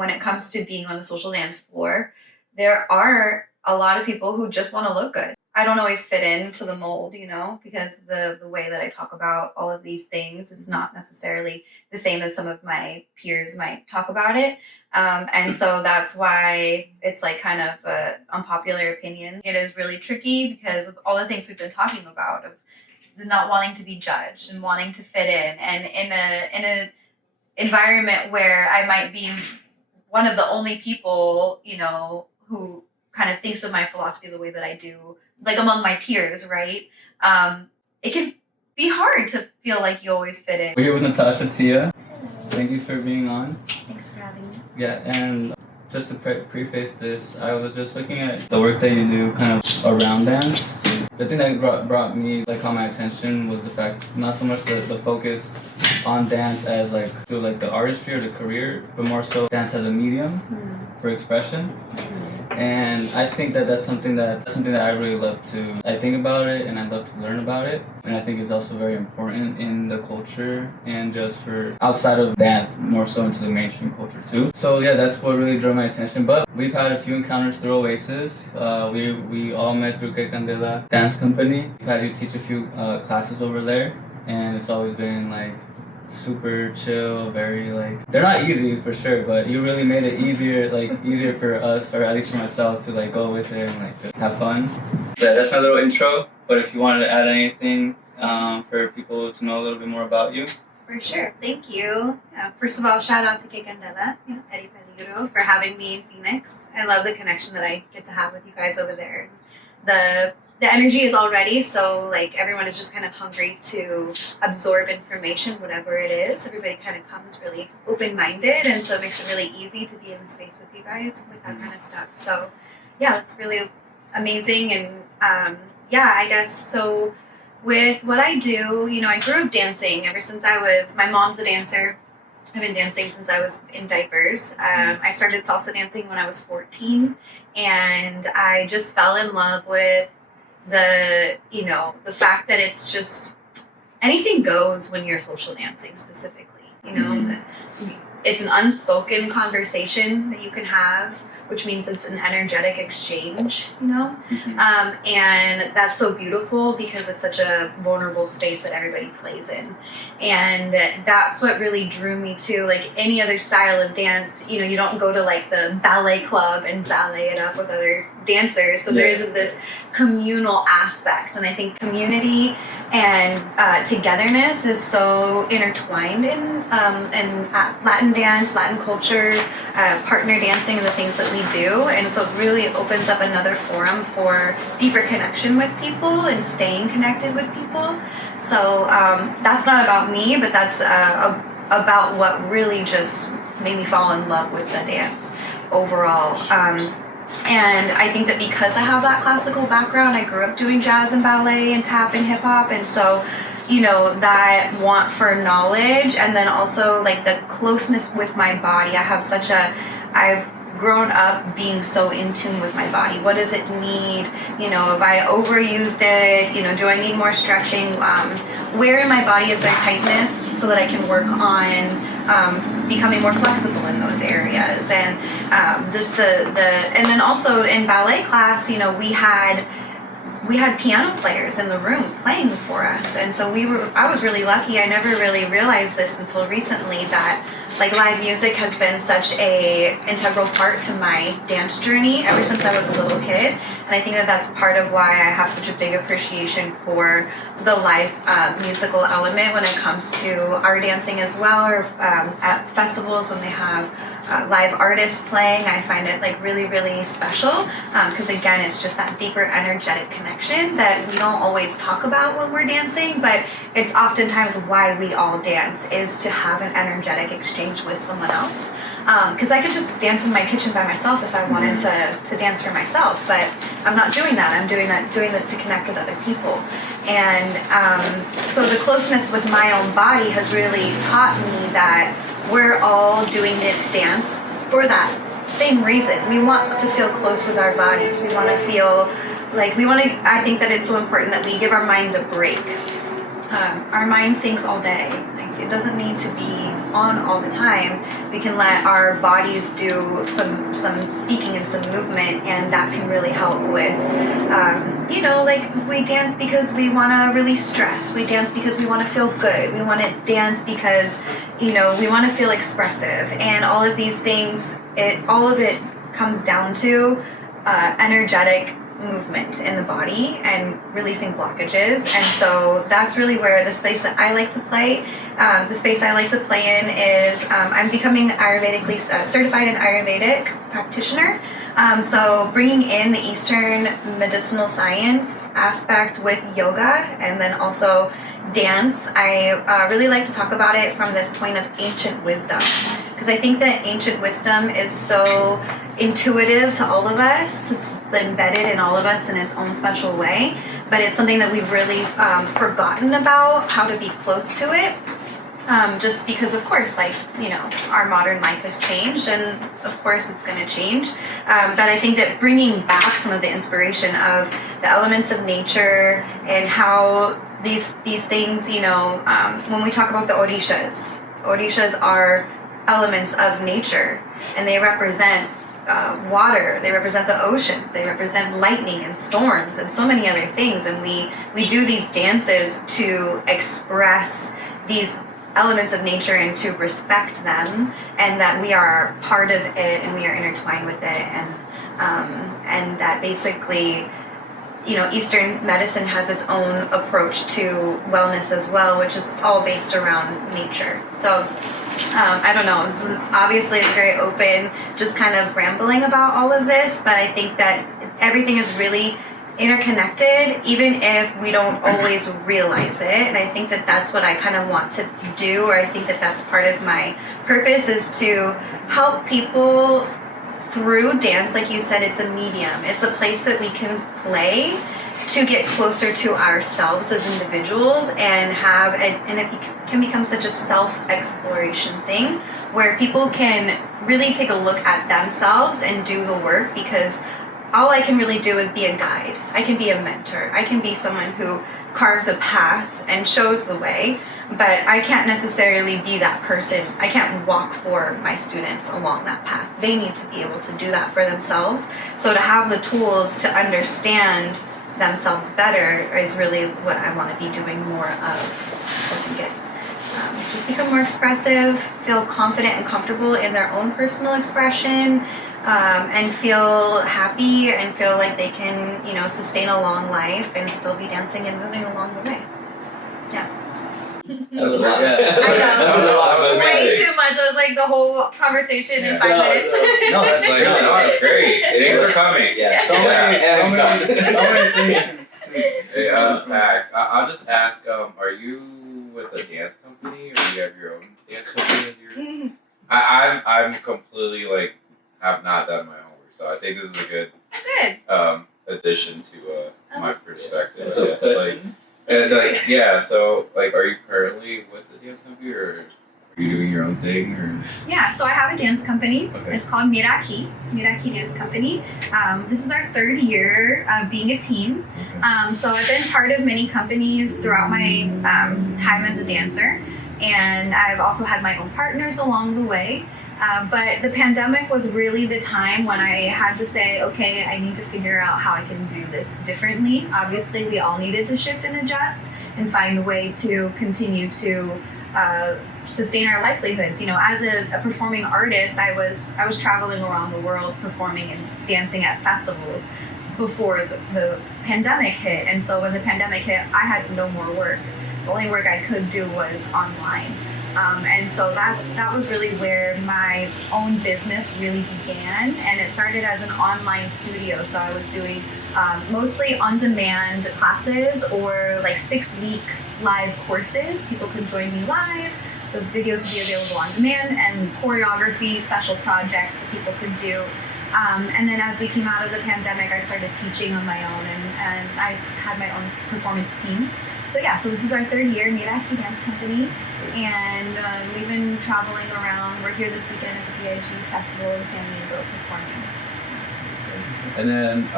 when it comes to being on a social dance floor, there are a lot of people who just want to look good. I don't always fit into the mold, because the way that I talk about all of these things, it's not necessarily the same as some of my peers might talk about it. And so that's why it's like kind of an unpopular opinion. It is really tricky because of all the things we've been talking about, of not wanting to be judged and wanting to fit in, and in a environment where I might be one of the only people, who kind of thinks of my philosophy the way that I do, like among my peers, right? It can be hard to feel like you always fit in. We're here with Natasha Tia. Thank you for being on. Thanks for having me. Yeah, and just to preface this, I was just looking at the work that you do kind of around dance. The thing that brought me, caught my attention was the fact, not so much the focus on dance as through the artistry or the career, but more so dance as a medium for expression. And I think that's something that I really love to. I think about it and I love to learn about it, and I think it's also very important in the culture and just for outside of dance, more so into the mainstream culture too. So yeah, that's what really drew my attention. But we've had a few encounters through Oasis. We all met through Candela Dance Company. We've had you teach a few classes over there, and it's always been super chill, very they're not easy for sure, but you really made it easier for us, or at least for myself, to go with it and have fun. Yeah, that's my little intro, but if you wanted to add anything for people to know a little bit more about you. For sure. Thank you. First of all, shout out to Candela, Eddie Peligro, for having me in Phoenix. I love the connection that I get to have with you guys over there. The energy is all ready, so everyone is just kind of hungry to absorb information, whatever it is. Everybody kind of comes really open-minded, and so it makes it really easy to be in the space with you guys with that kind of stuff. So yeah, that's really amazing. And I guess so with what I do, I grew up dancing ever since my mom's a dancer. I've been dancing since I was in diapers. I started salsa dancing when I was 14, and I just fell in love with the fact that it's just anything goes when you're social dancing specifically. It's an unspoken conversation that you can have, which means it's an energetic exchange, and that's so beautiful because it's such a vulnerable space that everybody plays in. And that's what really drew me to any other style of dance. You don't go to the ballet club and ballet it up with other dancers. So there is this communal aspect, and I think community and togetherness is so intertwined in Latin dance, Latin culture, partner dancing, and the things that we do. And so it really opens up another forum for deeper connection with people and staying connected with people. So that's not about me, but that's about what really just made me fall in love with the dance overall. And I think that because I have that classical background, I grew up doing jazz and ballet and tap and hip hop, and so that want for knowledge, and then also the closeness with my body. I've grown up being so in tune with my body. What does it need? If I overused it, do I need more stretching? Where in my body is there tightness so that I can work on becoming more flexible in those areas? And just and then also in ballet class, we had piano players in the room playing for us, and so I was really lucky. I never really realized this until recently, that live music has been such a integral part to my dance journey ever since I was a little kid. And I think that that's part of why I have such a big appreciation for the live musical element when it comes to our dancing as well, or at festivals when they have live artists playing. I find it really, really special because again, it's just that deeper energetic connection that we don't always talk about when we're dancing, but it's oftentimes why we all dance, is to have an energetic exchange with someone else. Because I could just dance in my kitchen by myself if I wanted to dance for myself, but I'm not doing that. I'm doing this to connect with other people. And so the closeness with my own body has really taught me that we're all doing this dance for that same reason. We want to feel close with our bodies. We want to feel I think that it's so important that we give our mind a break. Our mind thinks all day. It doesn't need to be on all the time, we can let our bodies do some speaking and some movement, and that can really help with, like we dance because we want to release stress. We dance because we want to feel good. We want to dance because, we want to feel expressive. And all of these things, all of it comes down to energetic movement in the body and releasing blockages. And so that's really where the space that I like to play. The space I like to play in is I'm becoming Ayurvedically certified and Ayurvedic practitioner. So bringing in the Eastern medicinal science aspect with yoga and then also dance, I really like to talk about it from this point of ancient wisdom, because I think that ancient wisdom is so intuitive to all of us. It's embedded in all of us in its own special way, but it's something that we've really forgotten about how to be close to it. Just because, of course, our modern life has changed, and of course it's going to change. But I think that bringing back some of the inspiration of the elements of nature and how these things, when we talk about the Orishas are elements of nature, and they represent water, they represent the oceans, they represent lightning and storms and so many other things. And we do these dances to express these elements of nature and to respect them, and that we are part of it and we are intertwined with it, and that basically, Eastern medicine has its own approach to wellness as well, which is all based around nature. So I don't know, this is obviously very open, just kind of rambling about all of this, but I think that everything is really interconnected, even if we don't always realize it. And I think that that's what I kind of want to do, or I think that that's part of my purpose, is to help people through dance. Like you said, it's a medium. It's a place that we can play to get closer to ourselves as individuals, and it can become such a self-exploration thing where people can really take a look at themselves and do the work, because all I can really do is be a guide. I can be a mentor. I can be someone who carves a path and shows the way, but I can't necessarily be that person. I can't walk for my students along that path. They need to be able to do that for themselves. So to have the tools to understand themselves better is really what I want to be doing more of. So they can get, just become more expressive, feel confident and comfortable in their own personal expression, and feel happy and feel like they can, sustain a long life and still be dancing and moving along the way. Yeah. That's a lot. I know. That was a lot, but Way amazing. too much. It was like the whole conversation in 5 minutes. No, that's like, no, that's great. Thanks for coming. Yeah, so many things. Hey, Mac, I'll just ask, are you with a dance company, or do you have your own dance company? I'm completely have not done my homework, so I think this is a good addition to my perspective. So, are you currently with the dance company, or are you doing your own thing, or? Yeah, so I have a dance company. Okay. It's called Miraqui Dance Company. This is our 3rd year being a team. Okay. So I've been part of many companies throughout my time as a dancer, and I've also had my own partners along the way. But the pandemic was really the time when I had to say, okay, I need to figure out how I can do this differently. Obviously, we all needed to shift and adjust and find a way to continue to sustain our livelihoods. As a performing artist, I was traveling around the world performing and dancing at festivals before the pandemic hit. And so when the pandemic hit, I had no more work. The only work I could do was online. And so that was really where my own business really began, and it started as an online studio. So I was doing mostly on-demand classes, or 6-week live courses. People could join me live. The videos would be available on demand, and choreography, special projects that people could do. And then as we came out of the pandemic, I started teaching on my own, and I had my own performance team. So this is our 3rd year, Miraqui Dance Company, and we've been traveling around. We're here this weekend at the BIG Festival in San Diego performing. And then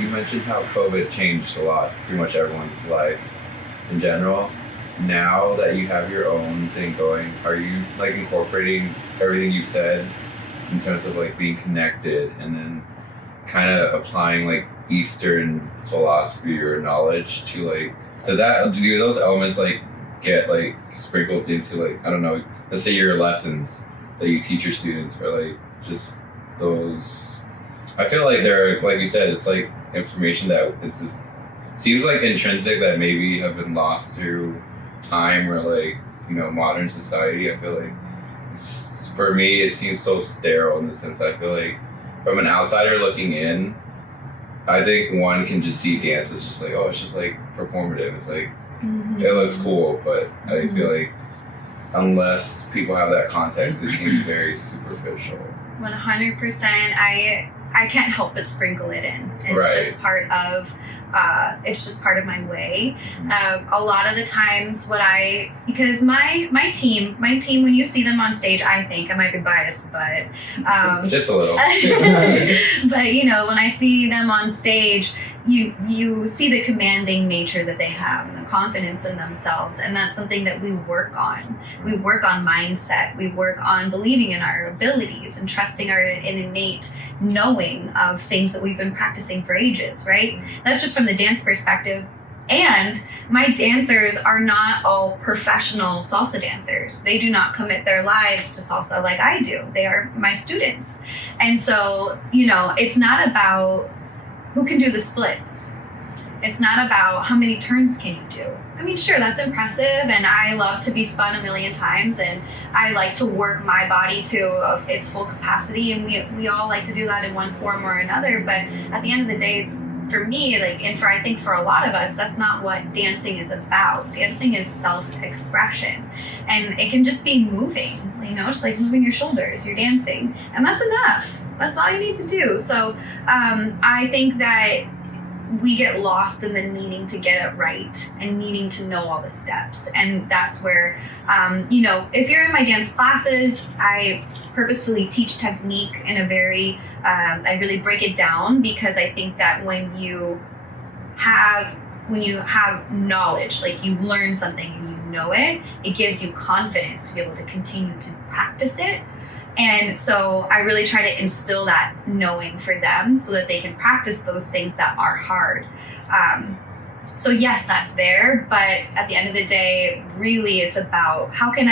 you mentioned how COVID changed a lot, pretty much everyone's life in general. now that you have your own thing going, are you like incorporating everything you've said in terms of like being connected and then kind of applying like Eastern philosophy or knowledge to like, do those elements like get like sprinkled into like, I don't know, let's say your lessons that you teach your students, or like just those, I feel like they're, like you said, it's like information that seems like intrinsic that maybe have been lost through time or like, you know, modern society. I feel like for me it seems so sterile in the sense I feel like from an outsider looking in, I think one can just see dance as just like, oh, it's just like performative. It's like, it looks cool, but I feel like unless people have that context, it seems very superficial. 100%. I can't help but sprinkle it in. It's just part of my way. A lot of the times because my team, when you see them on stage, I think I might be biased, but just a little. But you know, when I see them on stage, you see the commanding nature that they have and the confidence in themselves, and that's something that we work on. We work on mindset. We work on believing in our abilities and trusting our innate knowing of things that we've been practicing for ages, right? That's just from the dance perspective. And my dancers are not all professional salsa dancers. They do not commit their lives to salsa like I do. They are my students. And so, you know, it's not about who can do the splits. It's not about how many turns can you do. I mean, sure, that's impressive, and I love to be spun a million times, and I like to work my body to its full capacity, and we all like to do that in one form or another. But at the end of the day, it's, for me, like, and I think for a lot of us, that's not what dancing is about. Dancing is self-expression, and it can just be moving, you know, just like moving your shoulders, you're dancing, and that's enough. That's all you need to do. So I think that we get lost in the needing to get it right and needing to know all the steps. And that's where, you know, if you're in my dance classes, I purposefully teach technique in a very, I really break it down, because I think that when you have knowledge, like you learn something and you know it, it gives you confidence to be able to continue to practice it. And so I really try to instill that knowing for them so that they can practice those things that are hard. So yes, that's there, but at the end of the day, really it's about how can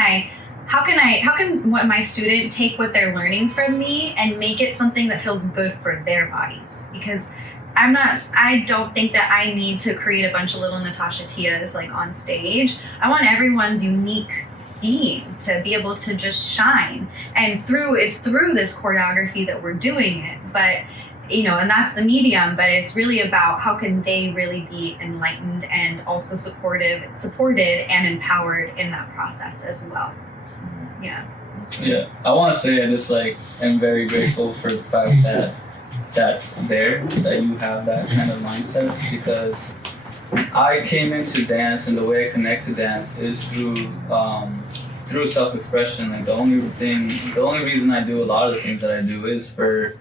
what my student take what they're learning from me and make it something that feels good for their bodies? Because I don't think that I need to create a bunch of little Natasha Tias like on stage. I want everyone's unique being to be able to just shine, and it's through this choreography that we're doing it. But you know, and that's the medium, but it's really about how can they really be enlightened and also supported and empowered in that process as well. Yeah, I want to say I just like am very grateful for the fact that that's there, that you have that kind of mindset, because I came into dance, and the way I connect to dance is through self-expression. Like the only reason I do a lot of the things that I do is for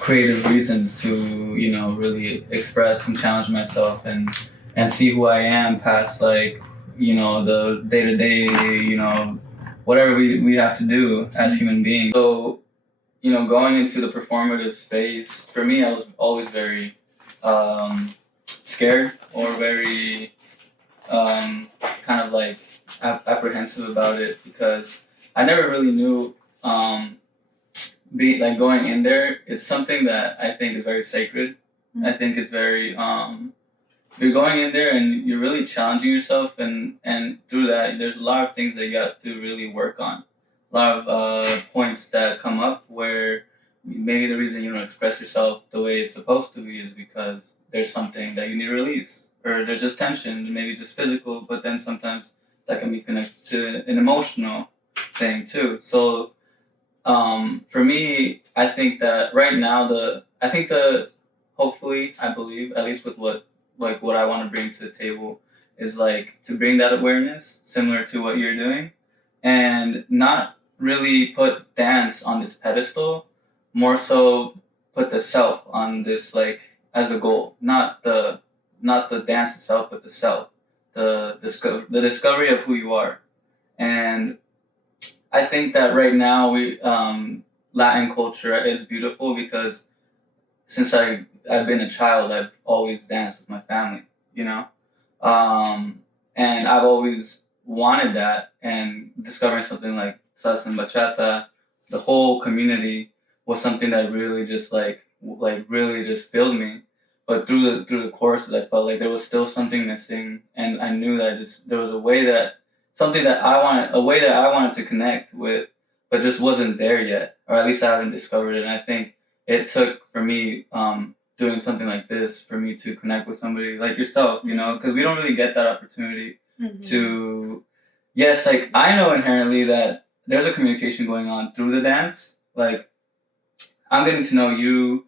creative reasons, to, you know, really express and challenge myself and see who I am past, like, you know, the day-to-day, you know, whatever we have to do as human beings. So, you know, going into the performative space, for me, I was always very scared, or very kind of like apprehensive about it, because I never really knew going in there, it's something that I think is very sacred. I think it's very you're going in there and you're really challenging yourself, and through that there's a lot of things that you have to really work on, a lot of points that come up where maybe the reason you don't express yourself the way it's supposed to be is because there's something that you need to release, or there's just tension, maybe just physical, but then sometimes that can be connected to an emotional thing too. So for me, I think that right now hopefully, I believe, at least with what I want to bring to the table, is like to bring that awareness similar to what you're doing, and not really put dance on this pedestal, more so put the self on this, like, as a goal, not the dance itself, but the self. the discovery of who you are. And I think that right now Latin culture is beautiful because since I've been a child, I've always danced with my family, you know? And I've always wanted that, and discovering something like salsa and bachata, the whole community was something that really just really just filled me. But through the courses, I felt like there was still something missing, and I knew that there was a way that I wanted to connect with, but just wasn't there yet, or at least I haven't discovered it. And I think it took for me doing something like this for me to connect with somebody like yourself, you know, because we don't really get that opportunity to. Yes, like I know inherently that there's a communication going on through the dance. Like I'm getting to know you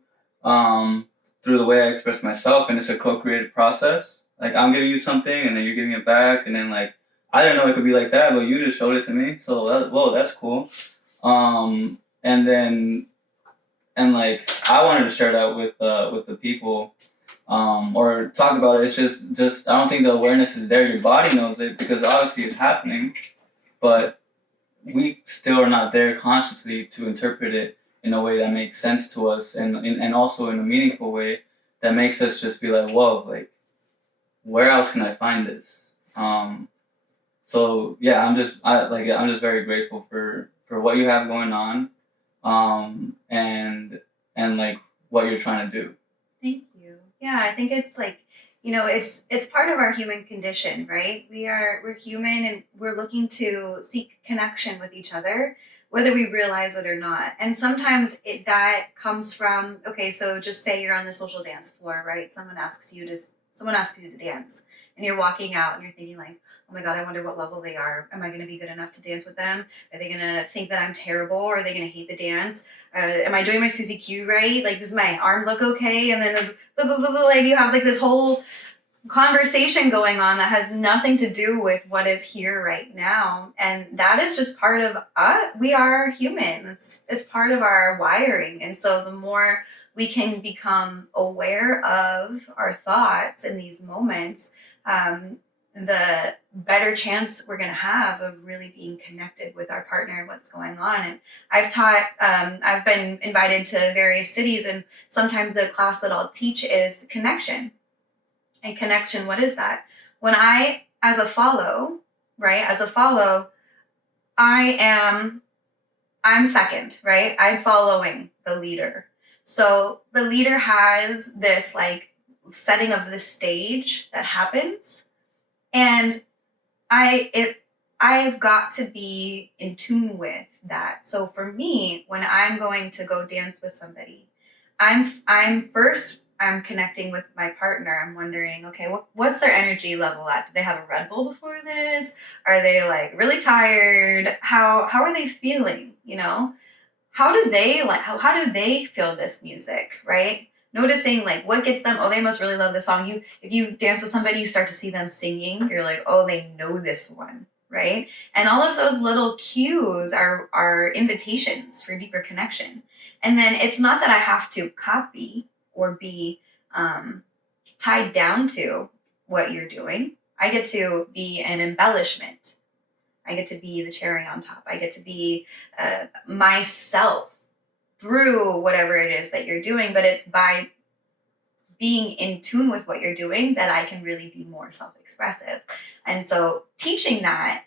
through the way I express myself, and it's a co-creative process. Like I'm giving you something, and then you're giving it back, and then like I didn't know it could be like that, but you just showed it to me. So whoa, that's cool. And like I wanted to share that with the people, or talk about it. It's just I don't think the awareness is there. Your body knows it because obviously it's happening, but we still are not there consciously to interpret it in a way that makes sense to us, and also in a meaningful way that makes us just be like, whoa, like where else can I find this? So yeah, I'm just very grateful for what you have going on, and like what you're trying to do. Thank you. Yeah, I think it's like, it's part of our human condition, right? We're human, and we're looking to seek connection with each other, whether we realize it or not. And sometimes that comes from, okay, so just say you're on the social dance floor, right? Someone asks you to dance, and you're walking out and you're thinking like, oh my God, I wonder what level they are. Am I going to be good enough to dance with them? Are they going to think that I'm terrible? Or are they going to hate the dance? Am I doing my Susie Q right? Like, does my arm look okay? And then like you have like this whole conversation going on that has nothing to do with what is here right now. And that is just part of us. We are human. It's part of our wiring. And so the more we can become aware of our thoughts in these moments, the better chance we're going to have of really being connected with our partner and what's going on. And I've been invited to various cities, and sometimes the class that I'll teach is connection. And connection, what is that? When as a follow, I'm second, right? I'm following the leader. So the leader has this like setting of the stage that happens. And I've got to be in tune with that. So for me, when I'm going to go dance with somebody, I'm connecting with my partner. I'm wondering, okay, what's their energy level at? Do they have a Red Bull before this? Are they like really tired? How are they feeling? You know, how do they feel this music, right? Noticing like what gets them. Oh, they must really love this song. If you dance with somebody, you start to see them singing. You're like, oh, they know this one, right? And all of those little cues are invitations for deeper connection. And then it's not that I have to copy or be tied down to what you're doing. I get to be an embellishment. I get to be the cherry on top. I get to be myself through whatever it is that you're doing, but it's by being in tune with what you're doing that I can really be more self-expressive. And so teaching that,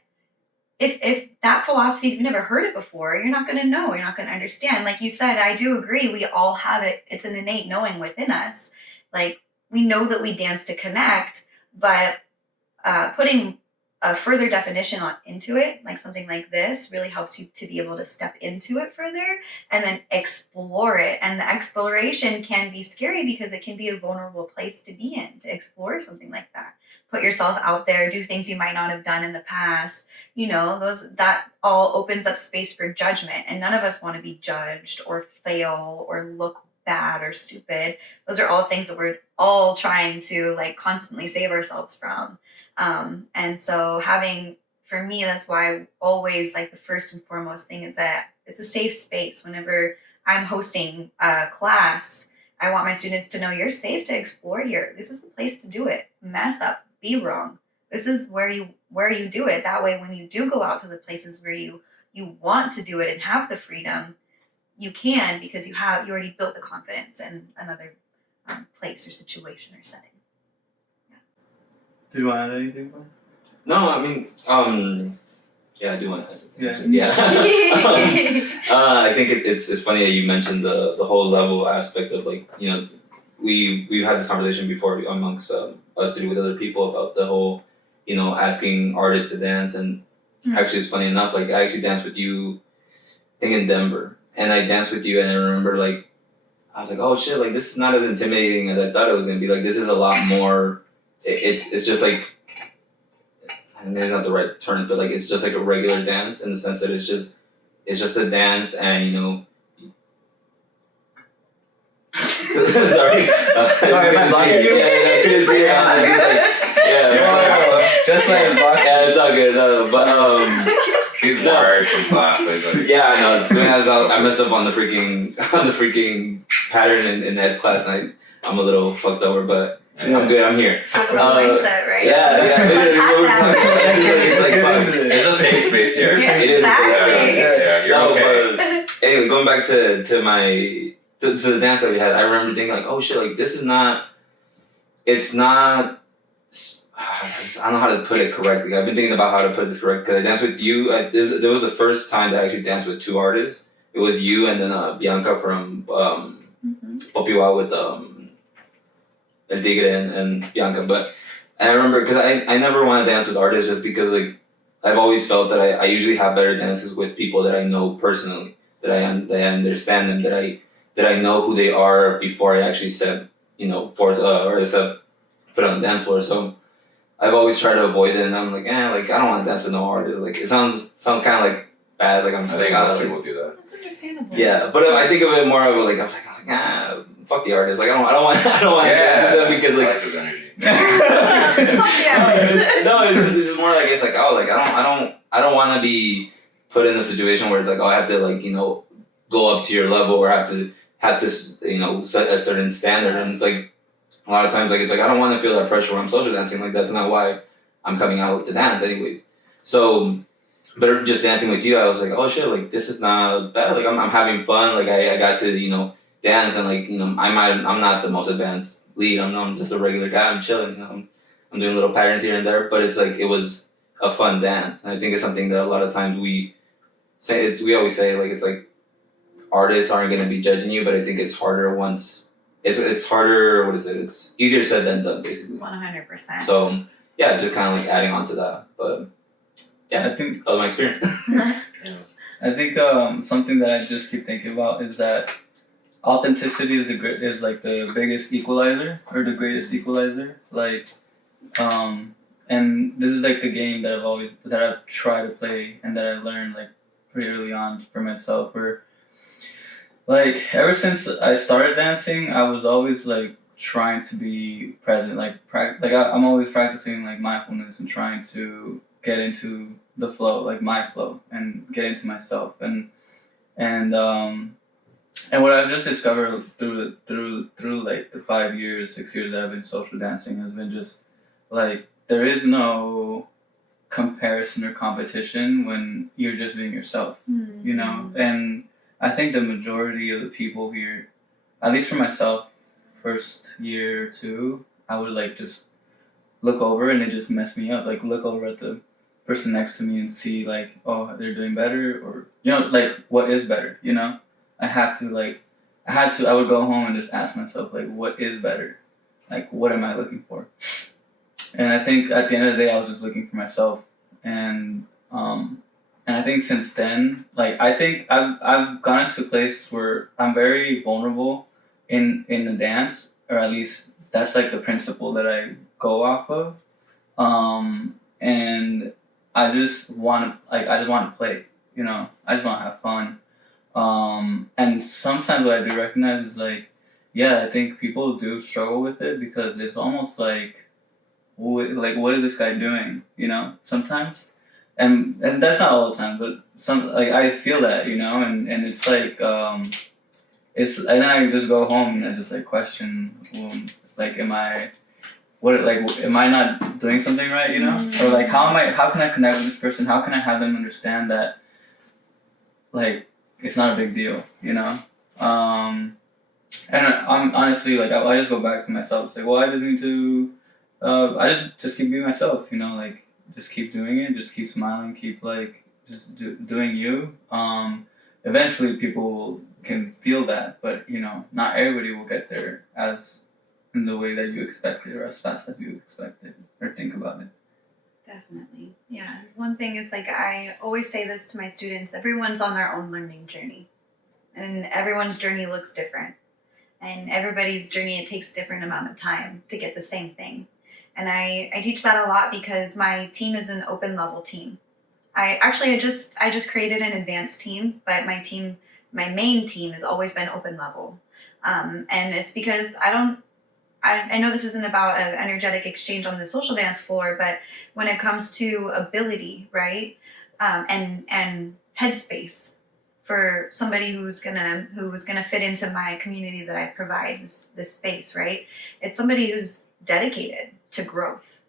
if that philosophy, if you've never heard it before, you're not going to know, you're not going to understand. Like you said, I do agree, we all have it. It's an innate knowing within us. Like we know that we dance to connect, but putting a further definition into it, like something like this, really helps you to be able to step into it further and then explore it. And the exploration can be scary because it can be a vulnerable place to be in, to explore something like that. Put yourself out there, do things you might not have done in the past. That all opens up space for judgment. And none of us want to be judged or fail or look bad or stupid. Those are all things that we're all trying to like constantly save ourselves from. And so for me, that's why always like the first and foremost thing is that it's a safe space. Whenever I'm hosting a class, I want my students to know you're safe to explore here. This is the place to do it. Mess up, be wrong, This is where you do it. That way, when you do go out to the places where you want to do it and have the freedom, you can, because you already built the confidence in another place or situation or setting. Did you want to add anything, Bob? No, I mean, yeah, I do want to add something. Yeah. I think it's funny that you mentioned the whole level aspect of, like, you know, we've had this conversation before amongst us to do with other people about the whole, you know, asking artists to dance. And actually, it's funny enough, like, I actually danced with you, I think in Denver, and I danced with you, and I remember, like, I was like, oh shit, like, this is not as intimidating as I thought it was gonna be. Like, this is a lot more. It's just like, I mean, it's not the right term, but like, it's just like a regular dance in the sense that it's just a dance, and, you know. Sorry. Sorry, am I blocking you? Yeah, Just like blocking. Yeah, it's all good. No, but He's wired from class. yeah, I know. Sometimes I messed up on the freaking pattern in Ed's class, and I'm a little fucked over, but I'm good. I'm here. Talk about mindset, right? Yeah. It's like fun. It's a safe space here. It is a safe space. Yeah, you're okay. But anyway, going back to the dance that we had, I remember thinking, like, oh shit, like, this is not. It's not. I don't know how to put it correctly. I've been thinking about how to put this correct, because I danced with you. There was the first time that I actually danced with two artists. It was you and then Bianca from Popiwa with El Tigre and Bianca. But I remember, because I never want to dance with artists just because, like, I've always felt that I usually have better dances with people that I know personally, that I understand them, that I know who they are before I actually set, you know, forth or set foot on the dance floor. So I've always tried to avoid it, and I'm like, like, I don't want to dance with no artist. Like, it sounds kind of like bad. Like, I'm just like, most people do that. That's understandable. Yeah, but I think of it more of a, like, I was like, fuck the artist. Like, I don't want to dance with them because, like, I like his energy. No, it's just more like, it's like, oh, like, I don't want to be put in a situation where it's like, oh, I have to, like, you know, go up to your level, or have to you know, set a certain standard. And it's like, a lot of times, like, it's like, I don't want to feel that pressure when I'm social dancing. Like, that's not why I'm coming out to dance anyways. So, but just dancing with you, I was like, oh shit, like, this is not bad. Like, I'm having fun. Like, I got to, you know, dance, and, like, you know, I'm not the most advanced lead. I'm just a regular guy. I'm chilling. You know, I'm doing little patterns here and there, but it's like, it was a fun dance. And I think it's something that a lot of times we always say, like, it's like, artists aren't going to be judging you, but I think it's harder once. It's harder. What is it? It's easier said than done, basically. 100%. So yeah, just kind of like adding on to that. But yeah, I think that was my experience. I think something that I just keep thinking about is that authenticity is like the biggest equalizer, or the greatest equalizer. Like, and this is like the game that I've tried to play, and that I learned, like, pretty early on for myself, where, like, ever since I started dancing, I was always, like, trying to be present, like, I'm always practicing, like, mindfulness and trying to get into the flow, like, my flow, and get into myself, and what I've just discovered through like the 5 years, 6 years that I've been social dancing has been just, like, there is no comparison or competition when you're just being yourself, you know, and I think the majority of the people here, at least for myself, first year or two, I would, like, just look over and it just messed me up. Like, look over at the person next to me and see, like, oh, they're doing better, or, you know, like, what is better, you know? I would go home and just ask myself, like, what is better? Like, what am I looking for? And I think at the end of the day, I was just looking for myself. And I think since then, like, I think I've gotten to a place where I'm very vulnerable in the dance, or at least that's, like, the principle that I go off of. And I just want to play, you know, I just want to have fun. And sometimes what I do recognize is, like, yeah, I think people do struggle with it, because it's almost like, what is this guy doing, you know, sometimes. And that's not all the time, but I feel that, you know, and it's like, and then I just go home and I just, like, question, like, am I what, like, am I not doing something right, you know? Or like, how can I connect with this person? How can I have them understand that, like, it's not a big deal, you know? And I'm honestly, like, I just go back to myself. It's like, well, I just need to, I just keep being myself, you know, like, just keep doing it, just keep smiling, keep, like, just doing you. Eventually people can feel that, but, you know, not everybody will get there as in the way that you expected or as fast as you expected or think about it. Definitely. Yeah. One thing is, like, I always say this to my students, everyone's on their own learning journey. And everyone's journey looks different. And everybody's journey, it takes different amount of time to get the same thing. And I teach that a lot because my team is an open level team. I just created an advanced team, but my main team has always been open level. And it's because I know this isn't about an energetic exchange on the social dance floor, but when it comes to ability, right, and headspace for somebody who's gonna fit into my community that I provide this space, right, it's somebody who's dedicated to growth,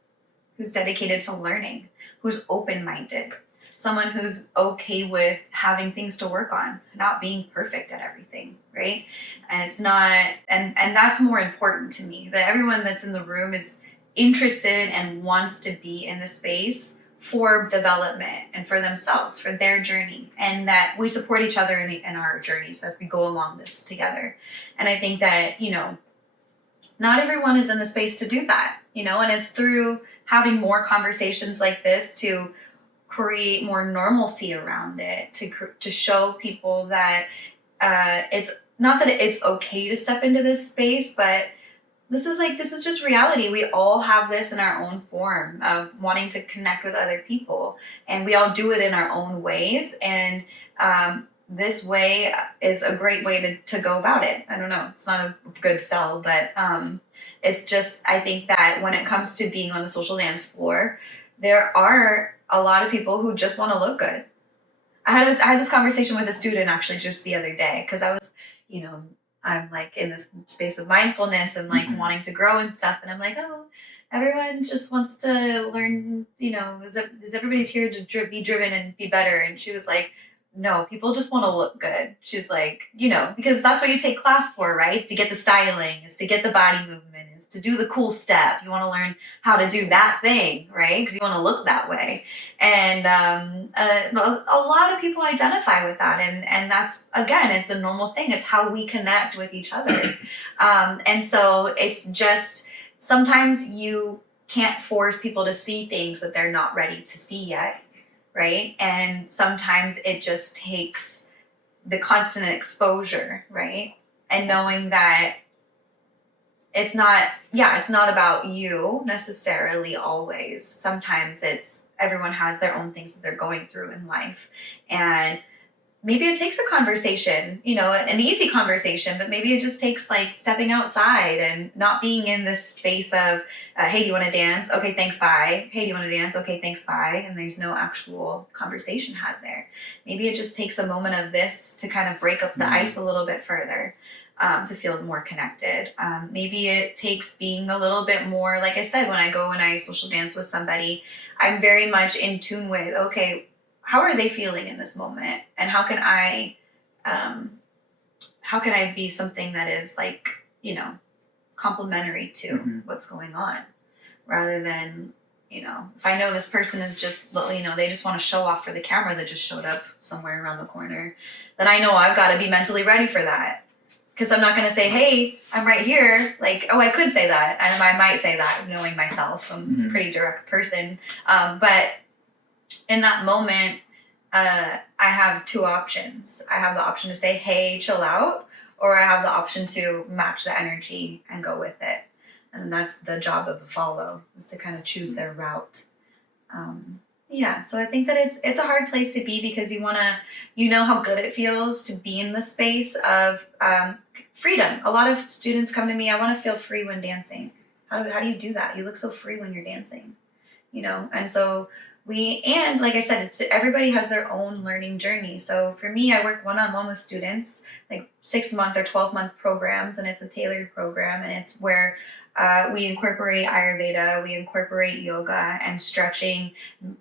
who's dedicated to learning, who's open-minded, someone who's okay with having things to work on, not being perfect at everything, right? And it's not, and that's more important to me, that everyone that's in the room is interested and wants to be in the space for development and for themselves, for their journey, and that we support each other in our journeys as we go along this together. And I think that, you know, not everyone is in the space to do that, you know, and it's through having more conversations like this to create more normalcy around it, to show people that it's not that it's okay to step into this space, but this is just reality. We all have this in our own form of wanting to connect with other people, and we all do it in our own ways. And this way is a great way to go about it. I don't know, it's not a good sell, but it's just, I think that when it comes to being on the social dance floor, there are a lot of people who just want to look good. I had this conversation with a student actually just the other day, because I was, you know, I'm like in this space of mindfulness and like wanting to grow and stuff, and I'm like, oh, everyone just wants to learn, you know, is everybody's here to be driven and be better? And she was like, no, people just want to look good. She's like, you know, because that's what you take class for, right? It's to get the styling, it's to get the body movement, it's to do the cool step. You want to learn how to do that thing, right? Because you want to look that way. And a lot of people identify with that. And that's, again, it's a normal thing. It's how we connect with each other. And so it's just, sometimes you can't force people to see things that they're not ready to see yet. Right? And sometimes it just takes the constant exposure, right? And knowing that it's not about you necessarily always. Sometimes it's, everyone has their own things that they're going through in life. And maybe it takes a conversation, you know, an easy conversation, but maybe it just takes like stepping outside and not being in this space of, hey, do you want to dance? Okay, thanks, bye. Hey, do you want to dance? Okay, thanks, bye. And there's no actual conversation had there. Maybe it just takes a moment of this to kind of break up the ice a little bit further, to feel more connected. Maybe it takes being a little bit more, like I said, when I social dance with somebody, I'm very much in tune with, okay, how are they feeling in this moment? And how can I be something that is like, you know, complementary to what's going on, rather than, you know, if I know this person is just, you know, they just want to show off for the camera that just showed up somewhere around the corner, then I know I've got to be mentally ready for that. Because I'm not going to say, hey, I'm right here. Like, oh, I could say that. And I might say that, knowing myself. I'm a pretty direct person. But in that moment, I have two options. I have the option to say, hey, chill out, or I have the option to match the energy and go with it. And that's the job of a follow, is to kind of choose their route. Yeah, so I think that it's a hard place to be, because you know how good it feels to be in the space of freedom. A lot of students come to me, I want to feel free when dancing. How do you do that? You look so free when you're dancing, you know? And so And like I said, everybody has their own learning journey. So for me, I work one-on-one with students, like 6-month or 12-month programs, and it's a tailored program, and it's where we incorporate Ayurveda, we incorporate yoga and stretching,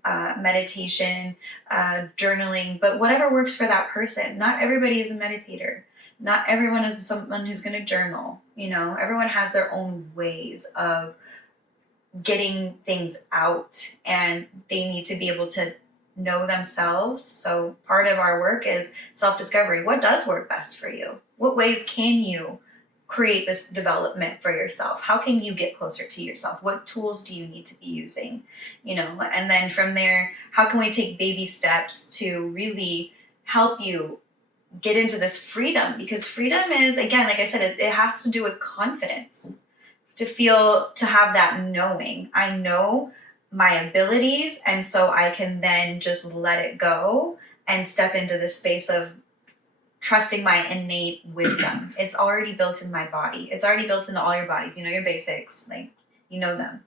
meditation, journaling, but whatever works for that person. Not everybody is a meditator. Not everyone is someone who's going to journal. Everyone has their own ways of getting things out, and they need to be able to know themselves. So part of our work is self-discovery. What does work best for you? What ways can you create this development for yourself? How can you get closer to yourself? What tools do you need to be using? And then from there, how can we take baby steps to really help you get into this freedom? Because freedom is, again, like I said, it has to do with confidence. To have that knowing. I know my abilities, and so I can then just let it go and step into this space of trusting my innate wisdom. It's already built in my body. It's already built into all your bodies. Your basics, like, them,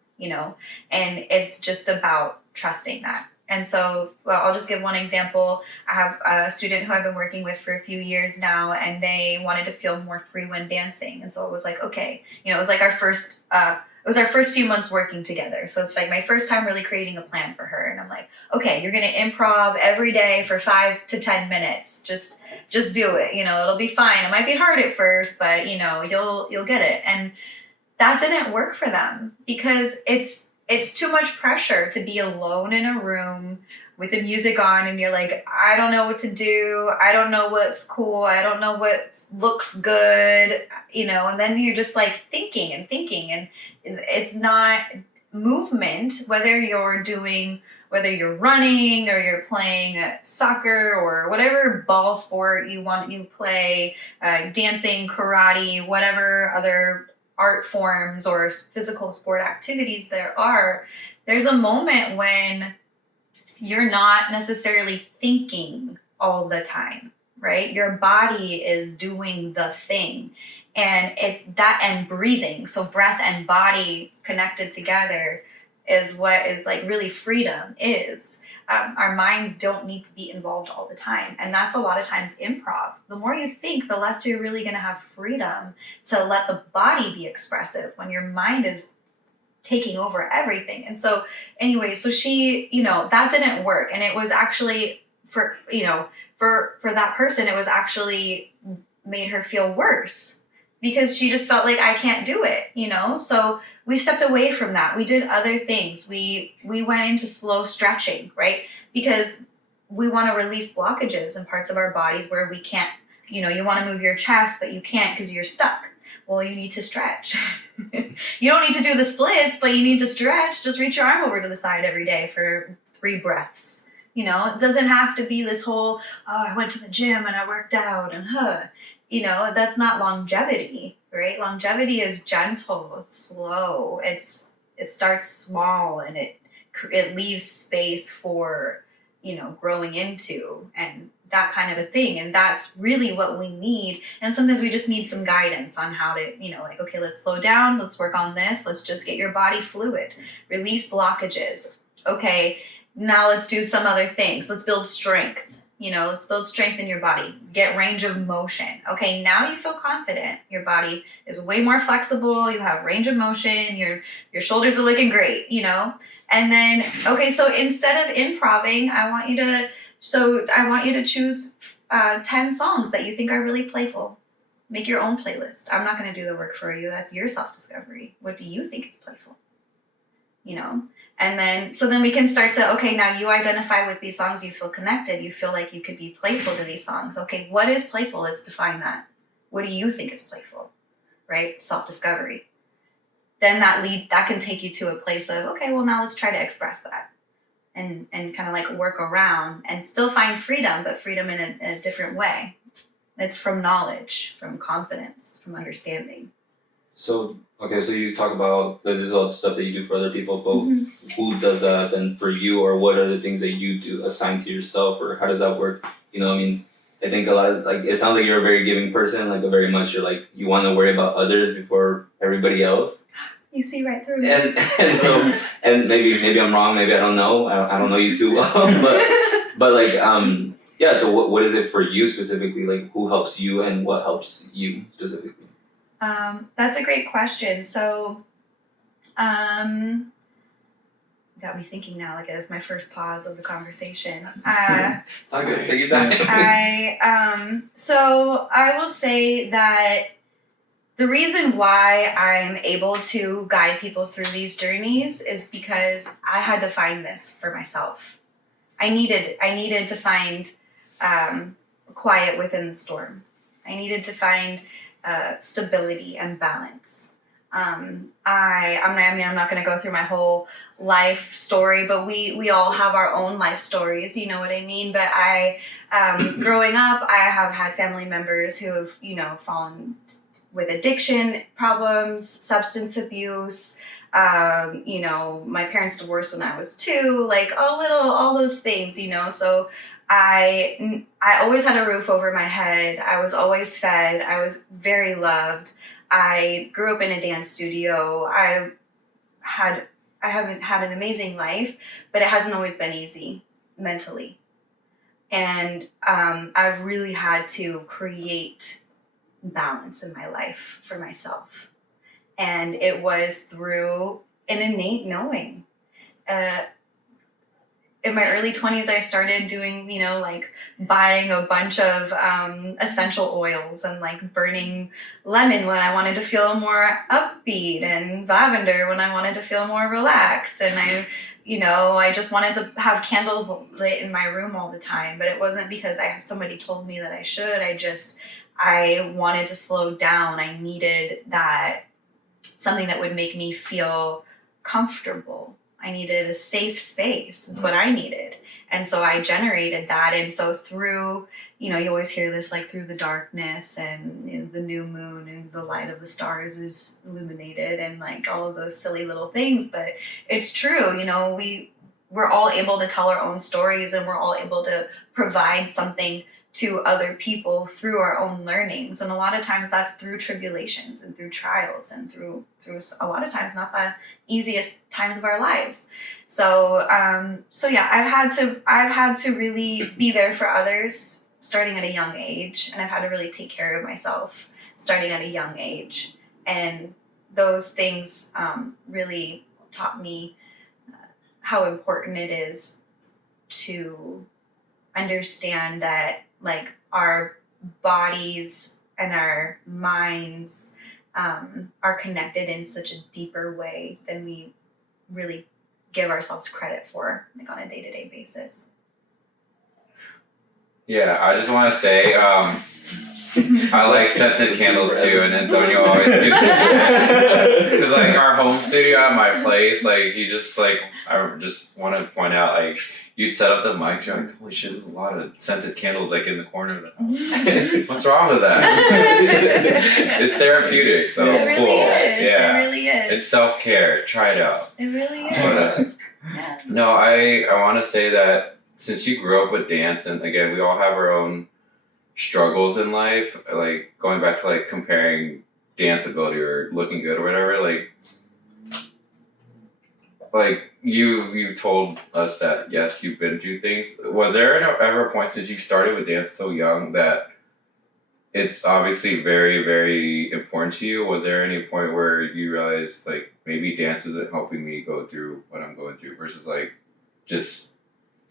and it's just about trusting that. And so, I'll just give one example. I have a student who I've been working with for a few years now, and they wanted to feel more free when dancing. And so it was like, okay, it was like our first few months working together. So it's like my first time really creating a plan for her. And I'm like, okay, you're going to improv every day for 5 to 10 minutes. Just do it. It'll be fine. It might be hard at first, but you'll get it. And that didn't work for them because it's too much pressure to be alone in a room with the music on, and you're like, I don't know what to do. I don't know what's cool. I don't know what looks good, and then you're just like thinking, and it's not movement, whether you're running or you're playing soccer or whatever ball sport you play, dancing, karate, whatever other art forms or physical sport activities there's a moment when you're not necessarily thinking all the time, right? Your body is doing the thing, and it's that, and breathing. So breath and body connected together is what is like really freedom is. Our minds don't need to be involved all the time. And that's a lot of times improv. The more you think, the less you're really going to have freedom to let the body be expressive when your mind is taking over everything. And so anyway, so she, that didn't work. And it was actually for that person, it was actually made her feel worse because she just felt like I can't do it, So we stepped away from that. We did other things. We went into slow stretching, right? Because we want to release blockages in parts of our bodies where we can't, you want to move your chest, but you can't because you're stuck. Well, you need to stretch. You don't need to do the splits, but you need to stretch. Just reach your arm over to the side every day for 3 breaths. It doesn't have to be this whole, I went to the gym and I worked out and that's not longevity, right? Longevity is gentle, it's slow, it starts small, and it leaves space for, growing into and that kind of a thing. And that's really what we need. And sometimes we just need some guidance on how to, okay, let's slow down, let's work on this, let's just get your body fluid, release blockages. Okay, now let's do some other things. Let's build strength. Let's build strength in your body. Get range of motion. Okay, now you feel confident. Your body is way more flexible. You have range of motion. Your shoulders are looking great, And then, okay, so instead of improving, I want you to choose 10 songs that you think are really playful. Make your own playlist. I'm not going to do the work for you. That's your self-discovery. What do you think is playful? And then, so then we can start to, okay, now you identify with these songs, you feel connected, you feel like you could be playful to these songs. Okay, what is playful? Let's define that. What do you think is playful, right? Self-discovery. Then that can take you to a place of, okay, well, now let's try to express that and kind of like work around and still find freedom, but freedom in a different way. It's from knowledge, from confidence, from understanding. So, okay, so you talk about this is all the stuff that you do for other people, but who does that then for you, or what are the things that you do assign to yourself, or how does that work? I think a lot of, it sounds like you're a very giving person, very much you're you want to worry about others before everybody else. You see right through me. And so, and maybe I'm wrong, maybe I don't know, I don't know you too well, but like, yeah, so what is it for you specifically? Like, who helps you and what helps you specifically? That's a great question. So, got me thinking now, like it was my first pause of the conversation. It's all good, take your time. So I will say that the reason why I'm able to guide people through these journeys is because I had to find this for myself. I needed to find quiet within the storm. I needed to find stability and balance. I'm not going to go through my whole life story, but we all have our own life stories, you know what I mean? But growing up, I have had family members who have, fallen with addiction problems, substance abuse. My parents divorced when I was 2, like all those things, So I always had a roof over my head. I was always fed. I was very loved. I grew up in a dance studio. I haven't had an amazing life, but it hasn't always been easy mentally. And I've really had to create balance in my life for myself. And it was through an innate knowing. In my early 20s, I started doing, buying a bunch of essential oils and burning lemon when I wanted to feel more upbeat and lavender when I wanted to feel more relaxed. And I just wanted to have candles lit in my room all the time, but it wasn't because somebody told me that I should. I wanted to slow down. I needed something that would make me feel comfortable. I needed a safe space. It's what I needed. And so I generated that. And so through, you always hear this, through the darkness and the new moon and the light of the stars is illuminated and all of those silly little things. But it's true, we're all able to tell our own stories and we're all able to provide something to other people through our own learnings. And a lot of times that's through tribulations and through trials and through a lot of times not the easiest times of our lives. So yeah, I've had to really be there for others starting at a young age, and I've had to really take care of myself starting at a young age. And those things really taught me how important it is to understand that our bodies and our minds are connected in such a deeper way than we really give ourselves credit for, on a day-to-day basis. Yeah, I just want to say, I like scented candles too, and Antonio always gives me because our home studio at my place, you just I just want to point out you'd set up the mics, you're like, holy shit, there's a lot of scented candles in the corner of the house. What's wrong with that? It's therapeutic, so it really cool. Is. Yeah, it really is. It's self-care. Try it out. It really is. Yeah. No, I want to say that since you grew up with dance, and again, we all have our own struggles in life, going back to comparing dance ability or looking good or whatever, you told us that yes, you've been through things. Was there ever a point, since you started with dance so young, that it's obviously very, very important to you? Was there any point where you realized maybe dance isn't helping me go through what I'm going through versus just,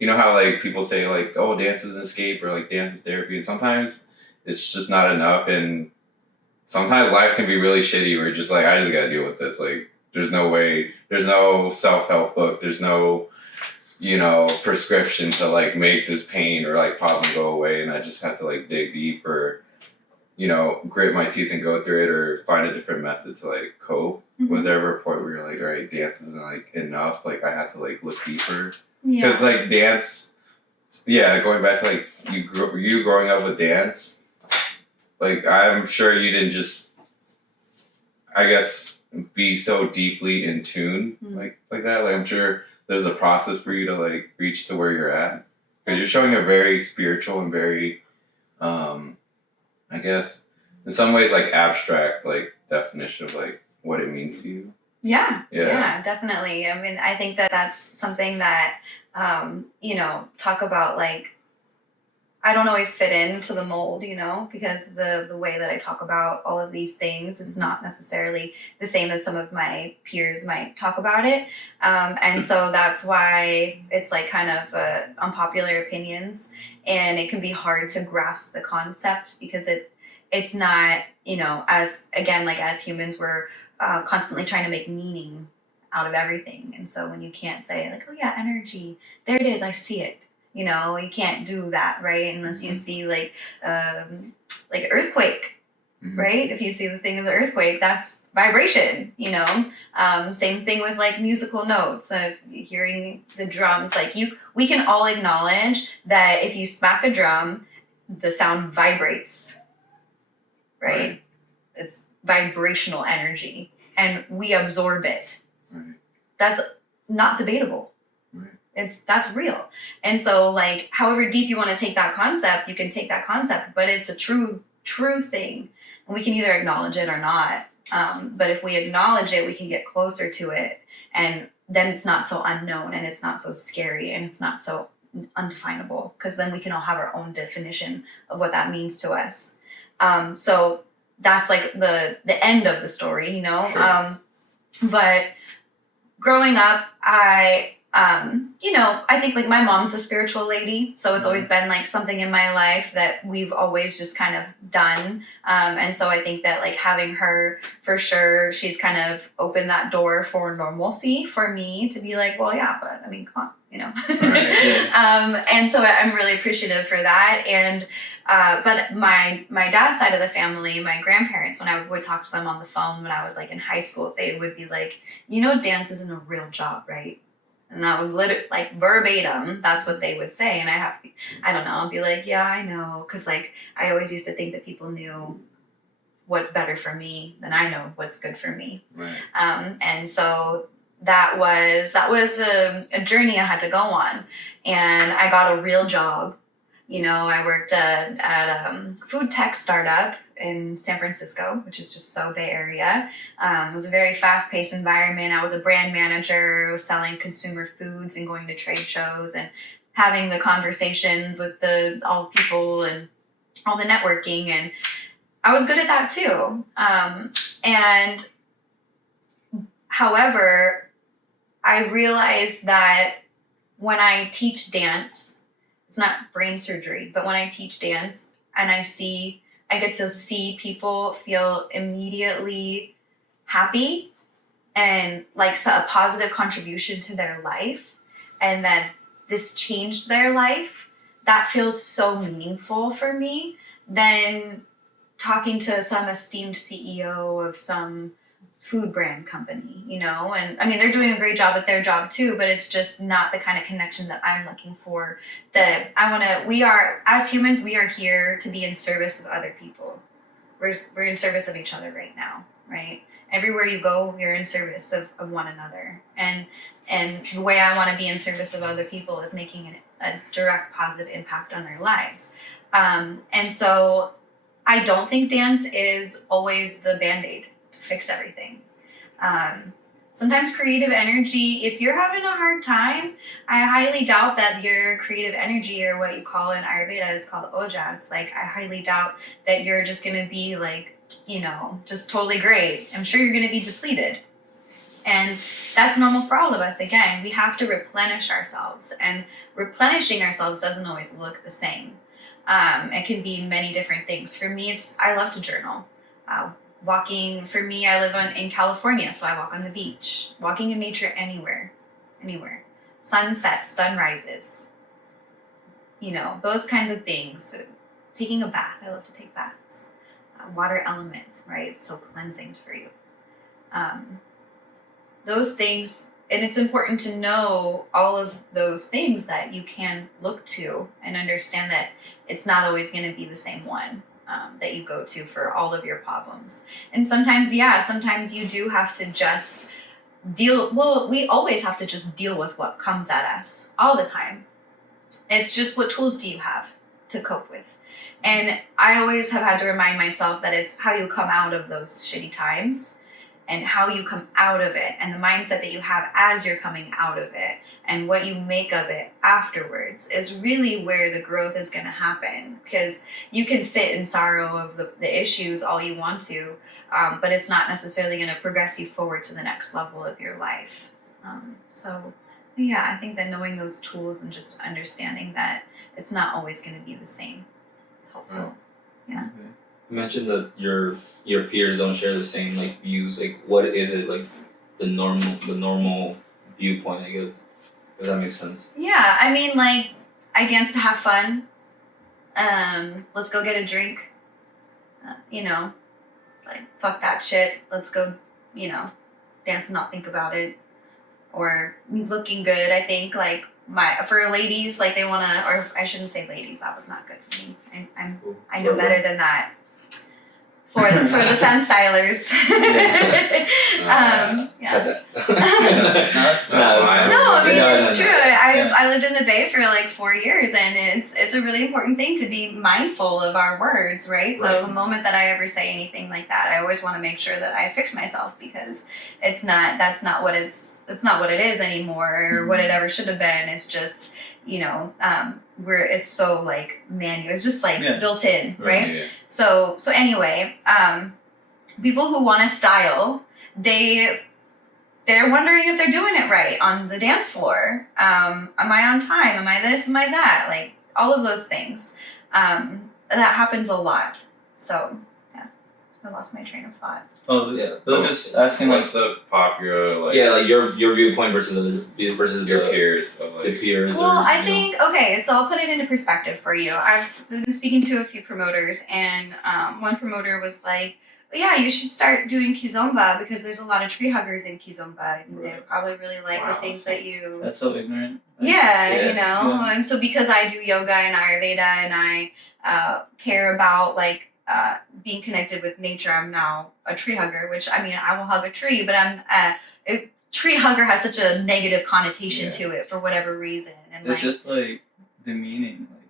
how people say oh, dance is an escape or dance is therapy, and sometimes it's just not enough, and sometimes life can be really shitty where you're just I just gotta deal with this. There's no way, there's no self-help book, there's no, prescription to make this pain or pop and go away, and I just have to dig deep or, grit my teeth and go through it or find a different method to cope. Mm-hmm. Was there ever a point where you're all right, dance isn't enough, I had to look deeper? Because dance, going back to you growing up with dance, I'm sure you didn't just, I guess, be so deeply in tune like that. I'm sure there's a process for you to reach to where you're at, because you're showing a very spiritual and very I guess in some ways abstract definition of what it means to you. Yeah, definitely. I mean, I think that that's something that, talk about like, I don't always fit into the mold, because the way that I talk about all of these things is not necessarily the same as some of my peers might talk about it. And so that's why it's like kind of unpopular opinions, and it can be hard to grasp the concept because it's not, as again, like as humans, we're constantly trying to make meaning out of everything. And so when you can't say like, oh yeah, energy, there it is, I see it. You can't do that, right? Unless you see like earthquake, right? If you see the thing of the earthquake, that's vibration, Same thing with like musical notes. If hearing the drums, like we can all acknowledge that if you smack a drum, the sound vibrates, right? It's vibrational energy, and we absorb it. Right. That's not debatable. That's real. And so like however deep you want to take that concept, you can take that concept, but it's a true thing, and we can either acknowledge it or not. But if we acknowledge it, we can get closer to it, and then it's not so unknown, and it's not so scary, and it's not so undefinable, because then we can all have our own definition of what that means to us. So that's like the end of the story, Sure. But growing up, I think like my mom's a spiritual lady, so it's always been like something in my life that we've always just kind of done. And so I think that like having her, for sure, she's kind of opened that door for normalcy for me to be like, well, yeah, but I mean, come on, Right, And so I'm really appreciative for that. And but my dad's side of the family, my grandparents, when I would talk to them on the phone when I was like in high school, they would be like, dance isn't a real job, right? And that would literally, like verbatim, that's what they would say. And I don't know, I'll be like, yeah, I know. Cause like, I always used to think that people knew what's better for me than I know what's good for me. right. And so that was a journey I had to go on. And I got a real job. I worked at a food tech startup in San Francisco, which is just so Bay Area. It was a very fast-paced environment. I was a brand manager. I was selling consumer foods and going to trade shows and having the conversations with all the people and all the networking. And I was good at that too. And however, I realized that when I teach dance, it's not brain surgery, but when I teach dance and I get to see people feel immediately happy and like a positive contribution to their life, and that this changed their life, that feels so meaningful for me than talking to some esteemed CEO of some food brand company, and I mean, they're doing a great job at their job too, but it's just not the kind of connection that I'm looking for, that as humans, we are here to be in service of other people. We're in service of each other right now, right? Everywhere you go, you're in service of one another. And the way I want to be in service of other people is making a direct positive impact on their lives. And so I don't think dance is always the Band-Aid to fix everything. Sometimes creative energy, if you're having a hard time, I highly doubt that your creative energy, or what you call in Ayurveda is called ojas, like I highly doubt that you're just going to be like, just totally great. I'm sure you're going to be depleted. And that's normal for all of us. Again, we have to replenish ourselves, and replenishing ourselves doesn't always look the same. It can be many different things. For me, I love to journal. Walking, for me, I live in California, so I walk on the beach. Walking in nature anywhere. Sunsets, sunrises, those kinds of things. Taking a bath, I love to take baths. Water element, right? It's so cleansing for you. Those things, and it's important to know all of those things that you can look to and understand that it's not always going to be the same one that you go to for all of your problems. And sometimes you do have to just we always have to just deal with what comes at us all the time. It's just, what tools do you have to cope with? And I always have had to remind myself that it's how you come out of those shitty times. and how you come out of it, and the mindset that you have as you're coming out of it, and what you make of it afterwards is really where the growth is going to happen. Because you can sit in sorrow of the issues all you want to, but it's not necessarily going to progress you forward to the next level of your life. So yeah, I think that knowing those tools and just understanding that it's not always going to be the same is helpful. Yeah. You mentioned that your peers don't share the same like views. Like, what is it like the normal viewpoint? I guess, if that makes sense. Yeah, I mean, like, I dance to have fun. Let's go get a drink. You know, like, fuck that shit. Let's go, you know, dance and not think about it. Or looking good. I think like for ladies, like they wanna, or I shouldn't say ladies. That was not good for me. I know better than that. For the femme stylers. Yeah. No, I mean it's true. I lived in the Bay for like 4 years, and it's a really important thing to be mindful of our words, right? So the moment that I ever say anything like that, I always want to make sure that I fix myself, because that's not what it is anymore, or what it ever should have been. It's just, you know, where it's so like manual, it's just like built in, right? Yeah. So anyway, people who want to style, they're wondering if they're doing it right on the dance floor. Am I on time? Am I this? Am I that? Like all of those things. That happens a lot. So yeah, I lost my train of thought. Oh yeah, they're just asking what's the popular like like your viewpoint versus your peers of like the peers. Well, I think okay, so I'll put it into perspective for you. I've been speaking to a few promoters, and one promoter was like, "Yeah, you should start doing kizomba because there's a lot of tree huggers in kizomba, and they probably really like the things that you." That's so ignorant. Yeah, you know, and so because I do yoga and Ayurveda, and I care about like being connected with nature, I'm now a tree hugger. Which I mean, I will hug a tree, but a tree hugger has such a negative connotation to it for whatever reason, and it's like, just like demeaning, like,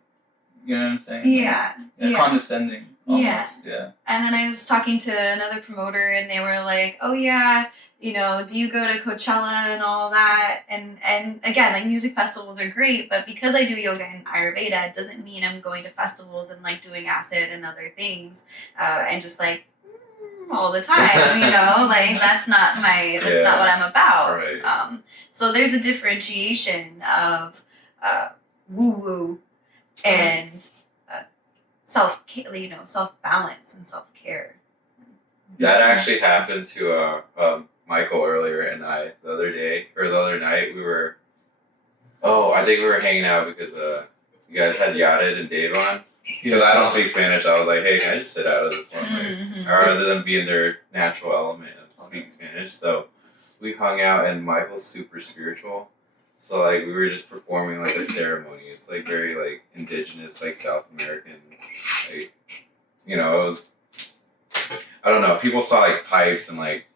you know what I'm saying? Yeah. Condescending. Almost. Yeah. And then I was talking to another promoter, and they were like, "Oh yeah, you know, do you go to Coachella and all that?" And again, like music festivals are great, but because I do yoga and Ayurveda, it doesn't mean I'm going to festivals and like doing acid and other things, and just like all the time, you know, like that's not what I'm about. Right. So there's a differentiation of woo woo and self balance and self care. That actually happened to Michael earlier, and I the other night we were. Oh, I think we were hanging out because you guys had yachted in Devon. Because I don't speak Spanish, I was like, "Hey, can I just sit out of this one, rather than be in their natural element of speaking Spanish?" So we hung out, and Michael's super spiritual. So like we were just performing like a ceremony. It's like very like indigenous, like South American, like, you know, it was. I don't know. People saw like pipes and like,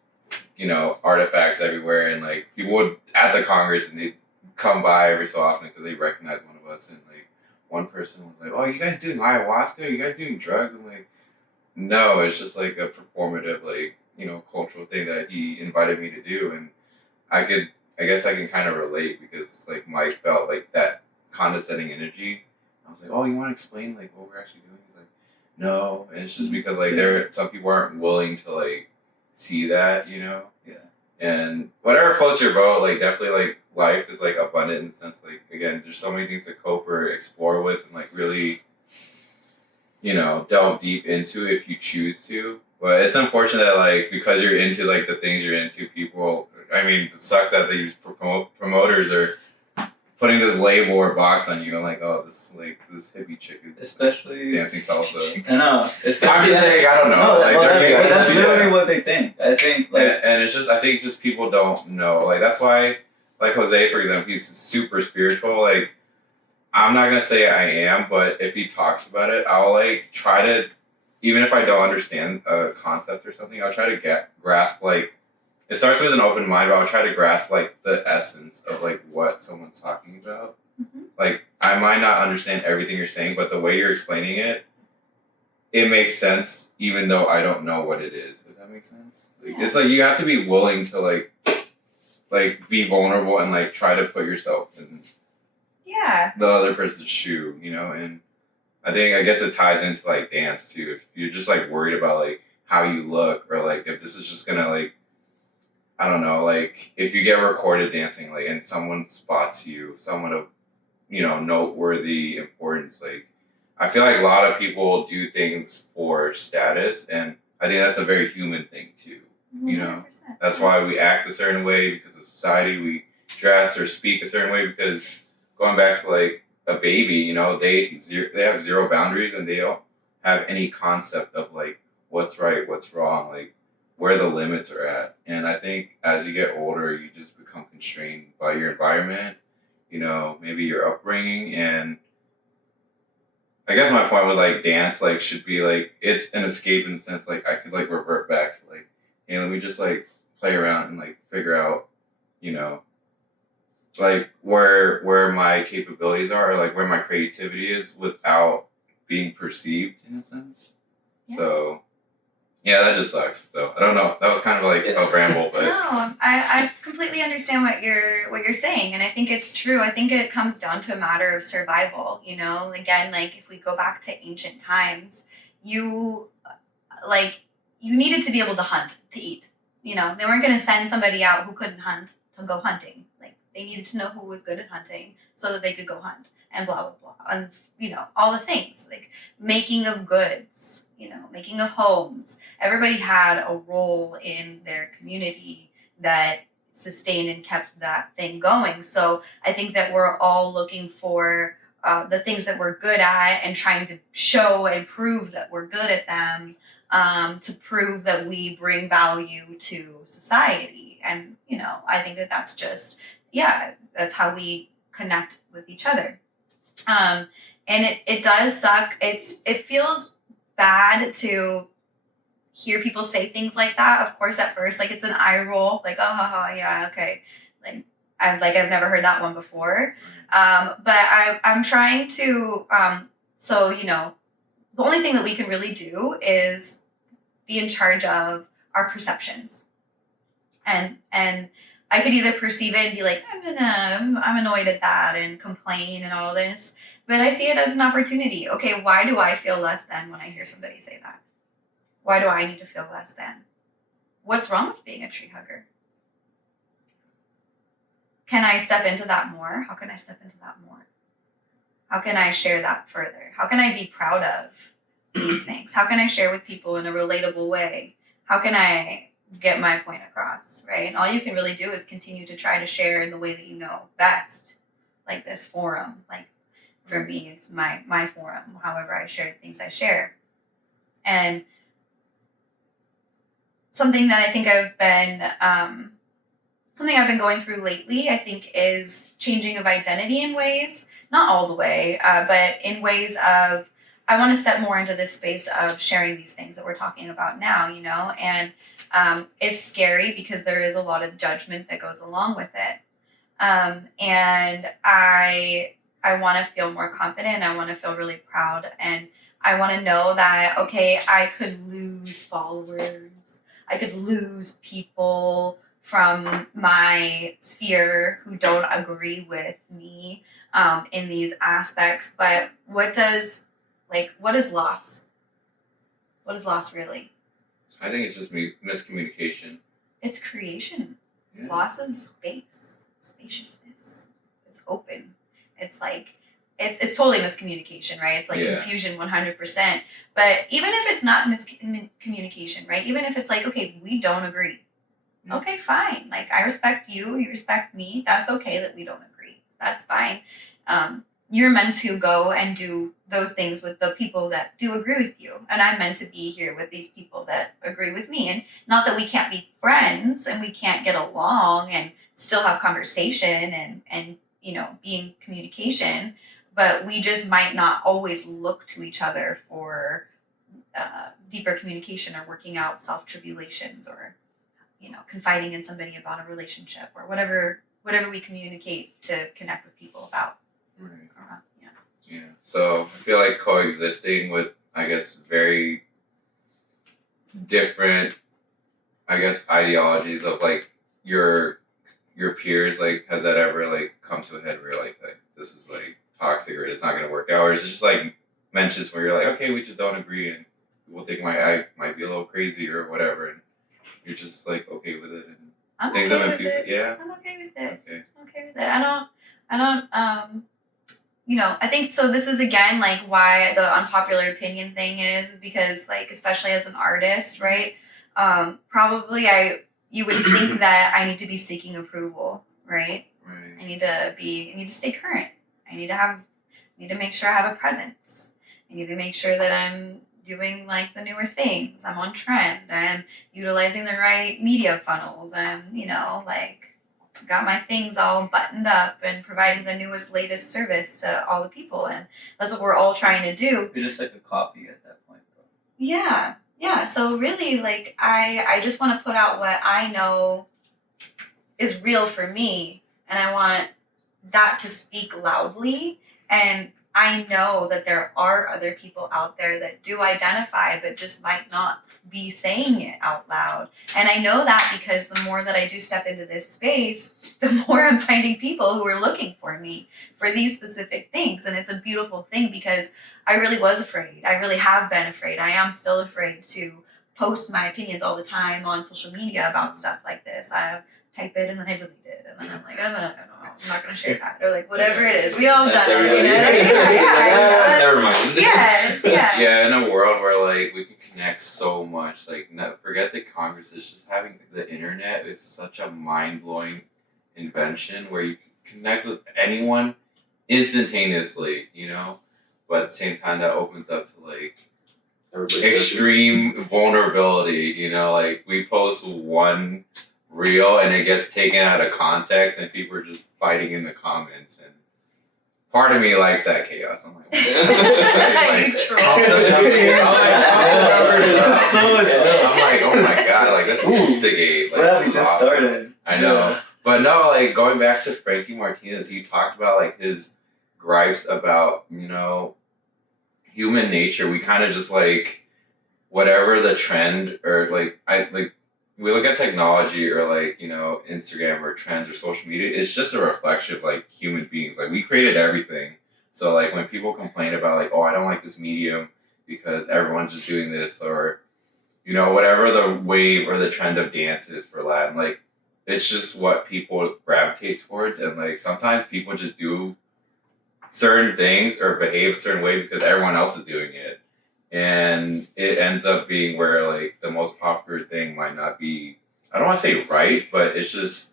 you know, artifacts everywhere, and like people would at the Congress, and they'd come by every so often because they recognized one of us, and like one person was like, "Oh, you guys doing ayahuasca? You guys doing drugs?" I'm like, "No, it's just like a performative, like, you know, cultural thing that he invited me to do," and I guess I can kind of relate because like Mike felt like that condescending energy. I was like, "Oh, you want to explain like what we're actually doing?" He's like, "No," and it's just because like some people aren't willing to like see that, you know. Yeah. And whatever floats your boat, like definitely like life is like abundant in the sense like again, there's so many things to cope or explore with and like really, you know, delve deep into if you choose to. But it's unfortunate that like because you're into like the things you're into, people. I mean, it sucks that these promoters are putting this label or box on you. I'm like, oh, this hippie chick is especially dancing salsa. I know. I'm just saying, I don't know. No, like, that's literally what they think. I think like, and it's just I think just people don't know. Like that's why, like Jose, for example, he's super spiritual. Like I'm not gonna say I am, but if he talks about it, I'll like try to, even if I don't understand a concept or something, I'll try to grasp like. It starts with an open mind, but I'll try to grasp like the essence of like what someone's talking about. Mm-hmm. Like I might not understand everything you're saying, but the way you're explaining it, it makes sense even though I don't know what it is. If that that makes sense. Like, it's like you have to be willing to like be vulnerable and like try to put yourself in the other person's shoe, you know. And I guess it ties into like dance too. If you're just like worried about like how you look, or like if this is just gonna like, I don't know, like if you get recorded dancing, like, and someone spots you, someone of, you know, noteworthy importance, like, I feel like a lot of people do things for status, and I think that's a very human thing too. You know, 100%. that's why we act a certain way because of society. We dress or speak a certain way because, going back to like a baby, you know, they have zero boundaries, and they don't have any concept of like what's right, what's wrong, like where the limits are at. And I think as you get older, you just become constrained by your environment, you know, maybe your upbringing. And I guess my point was like dance like should be like, it's an escape in the sense like I could like revert back to like, hey, let me just like play around and like figure out, you know, like where my capabilities are, or like where my creativity is without being perceived in a sense. Yeah. So yeah, that just sucks though. I don't know. That was kind of like a ramble, but No, I completely understand what you're saying, and I think it's true. I think it comes down to a matter of survival. You know, again, like if we go back to ancient times, you needed to be able to hunt to eat. You know, they weren't going to send somebody out who couldn't hunt to go hunting. Like they needed to know who was good at hunting so that they could go hunt, and blah blah blah, and you know, all the things like making of goods, you know, making of homes. Everybody had a role in their community that sustained and kept that thing going. So I think that we're all looking for the things that we're good at and trying to show and prove that we're good at them, to prove that we bring value to society. And, you know, I think that that's just, that's how we connect with each other. And it does suck. It feels bad to hear people say things like that. Of course, at first, like it's an eye roll, like, oh, haha, yeah, okay. I've never heard that one before. But I'm trying to, so, you know, the only thing that we can really do is be in charge of our perceptions. And I could either perceive it and be like, I'm annoyed at that and complain and all this. But I see it as an opportunity. Okay, why do I feel less than when I hear somebody say that? Why do I need to feel less than? What's wrong with being a tree hugger? Can I step into that more? How can I step into that more? How can I share that further? How can I be proud of these things? How can I share with people in a relatable way? How can I get my point across, right? And all you can really do is continue to try to share in the way that you know best, like this forum. Like for me, it's my forum, however I share the things I share. And something that I think I've been going through lately, I think, is changing of identity in ways, not all the way, but in ways of, I want to step more into this space of sharing these things that we're talking about now, you know, and it's scary because there is a lot of judgment that goes along with it. And I want to feel more confident. I want to feel really proud. And I want to know that, okay, I could lose followers. I could lose people from my sphere who don't agree with me in these aspects. But what is loss? What is loss really? I think it's just miscommunication. It's creation. Yeah. Loss is space, spaciousness. It's open. It's like, it's totally miscommunication, right? It's like confusion 100%. But even if it's not miscommunication, right? Even if it's like, okay, we don't agree. Okay, fine. Like, I respect you, you respect me. That's okay that we don't agree. That's fine. You're meant to go and do those things with the people that do agree with you. And I'm meant to be here with these people that agree with me. And not that we can't be friends and we can't get along and still have conversation and you know, be in communication, but we just might not always look to each other for deeper communication or working out self-tribulations or, you know, confiding in somebody about a relationship or whatever we communicate to connect with people about. Right. Yeah. Yeah. So I feel like coexisting with, I guess, very different I guess, ideologies of like your peers? Like, has that ever like come to a head where you're like this is like toxic or it's not gonna work out, or is it just like mentions where you're like, okay, we just don't agree and people think I might be a little crazy or whatever, and you're just like okay with it and I'm things okay have with been it. yeah. I'm okay with it. Okay. I'm okay with it. I don't you know, I think so this is again like why the unpopular opinion thing is because like especially as an artist, right? Probably you would think that I need to be seeking approval, right? Right. I need to stay current. I need to make sure I have a presence. I need to make sure that I'm doing like the newer things. I'm on trend. I'm utilizing the right media funnels. I'm, you know, like got my things all buttoned up and providing the newest, latest service to all the people. And that's what we're all trying to do. You're just like a copy at that point, bro. Yeah. Yeah. So really like I just want to put out what I know is real for me. And I want that to speak loudly. And I know that there are other people out there that do identify, but just might not be saying it out loud. And I know that because the more that I do step into this space, the more I'm finding people who are looking for me for these specific things. And it's a beautiful thing because I really was afraid. I really have been afraid. I am still afraid to post my opinions all the time on social media about stuff like this. I type it and then I delete it. And then I'm like, oh, no, I'm not going to share that. Or like, whatever it is. We all done it. You know? Never mind. Yeah. Yeah, in a world where like we can connect so much, like forget the Congress, just having the internet is such a mind-blowing invention where you can connect with anyone instantaneously, you know? But at the same time that opens up to like extreme vulnerability, you know, like we post one reel and it gets taken out of context and people are just fighting in the comments, and part of me likes that chaos. I'm like, I'm like, oh my god, like this instigate. Like, Well, we just awesome. started. I know. But no, like going back to Frankie Martinez, he talked about like his gripes about, you know, human nature. We kind of just like whatever the trend or we look at technology or like, you know, Instagram or trends or social media, it's just a reflection of like human beings. Like we created everything. So like when people complain about like, oh, I don't like this medium because everyone's just doing this, or, you know, whatever the wave or the trend of dance is for Latin, like it's just what people gravitate towards. And like sometimes people just do certain things or behave a certain way because everyone else is doing it. And it ends up being where like the most popular thing might not be, I don't want to say right, but it's just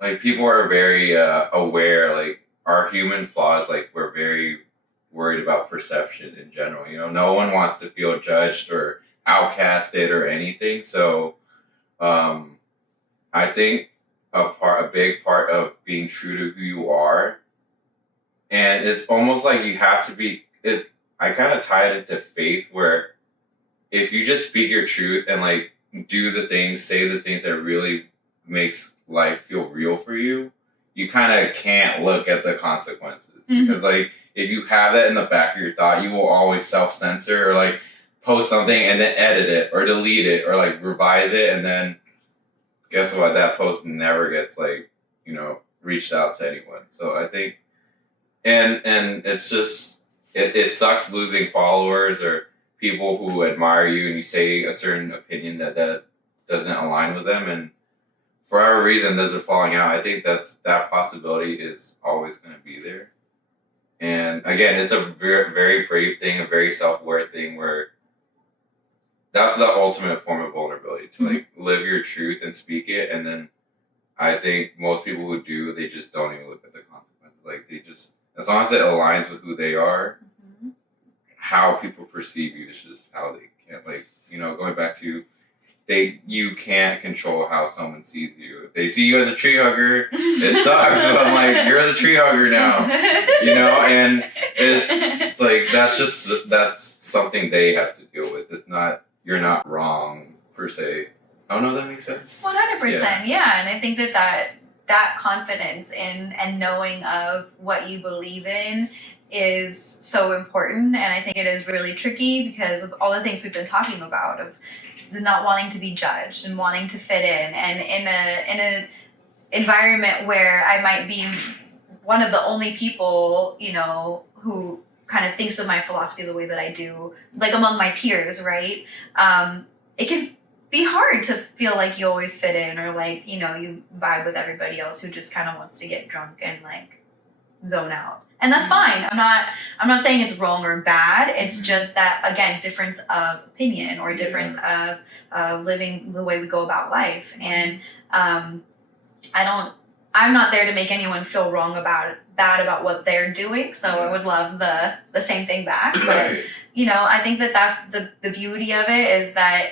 like people are very aware, like our human flaws, like we're very worried about perception in general. You know, no one wants to feel judged or outcasted or anything. So I think a big part of being true to who you are, and it's almost like you have to be I kind of tie it into faith, where if you just speak your truth and like do the things, say the things that really makes life feel real for you, you kind of can't look at the consequences. Because like if you have that in the back of your thought, you will always self-censor or like post something and then edit it or delete it or like revise it, and then guess what? That post never gets like, you know, reached out to anyone. So I think, and it's just. It sucks losing followers or people who admire you and you say a certain opinion that doesn't align with them, and for whatever reason those are falling out. I think that possibility is always going to be there. And again, it's a very, very brave thing, a very self-aware thing, where that's the ultimate form of vulnerability, to like live your truth and speak it. And then I think most people who do, they just don't even look at the consequences. Like they just, as long as it aligns with who they are, how people perceive you is just how they can't, like, you know, going back to you can't control how someone sees you. If they see you as a tree hugger, it sucks. So I'm like, you're the tree hugger now, you know, and it's like that's something they have to deal with. It's not, you're not wrong per se. I don't know if that makes sense. 100%, yeah. And I think that confidence in and knowing of what you believe in is so important. And I think it is really tricky because of all the things we've been talking about, of not wanting to be judged and wanting to fit in, and in a environment where I might be one of the only people, you know, who kind of thinks of my philosophy the way that I do, like among my peers, right? It can be hard to feel like you always fit in, or like, you know, you vibe with everybody else who just kind of wants to get drunk and like zone out. And that's fine. I'm not saying it's wrong or bad. It's just that, again, difference of opinion, or difference of living the way we go about life. And I'm not there to make anyone feel bad about what they're doing. So I would love the same thing back. But, you know, I think that that's the beauty of it, is that,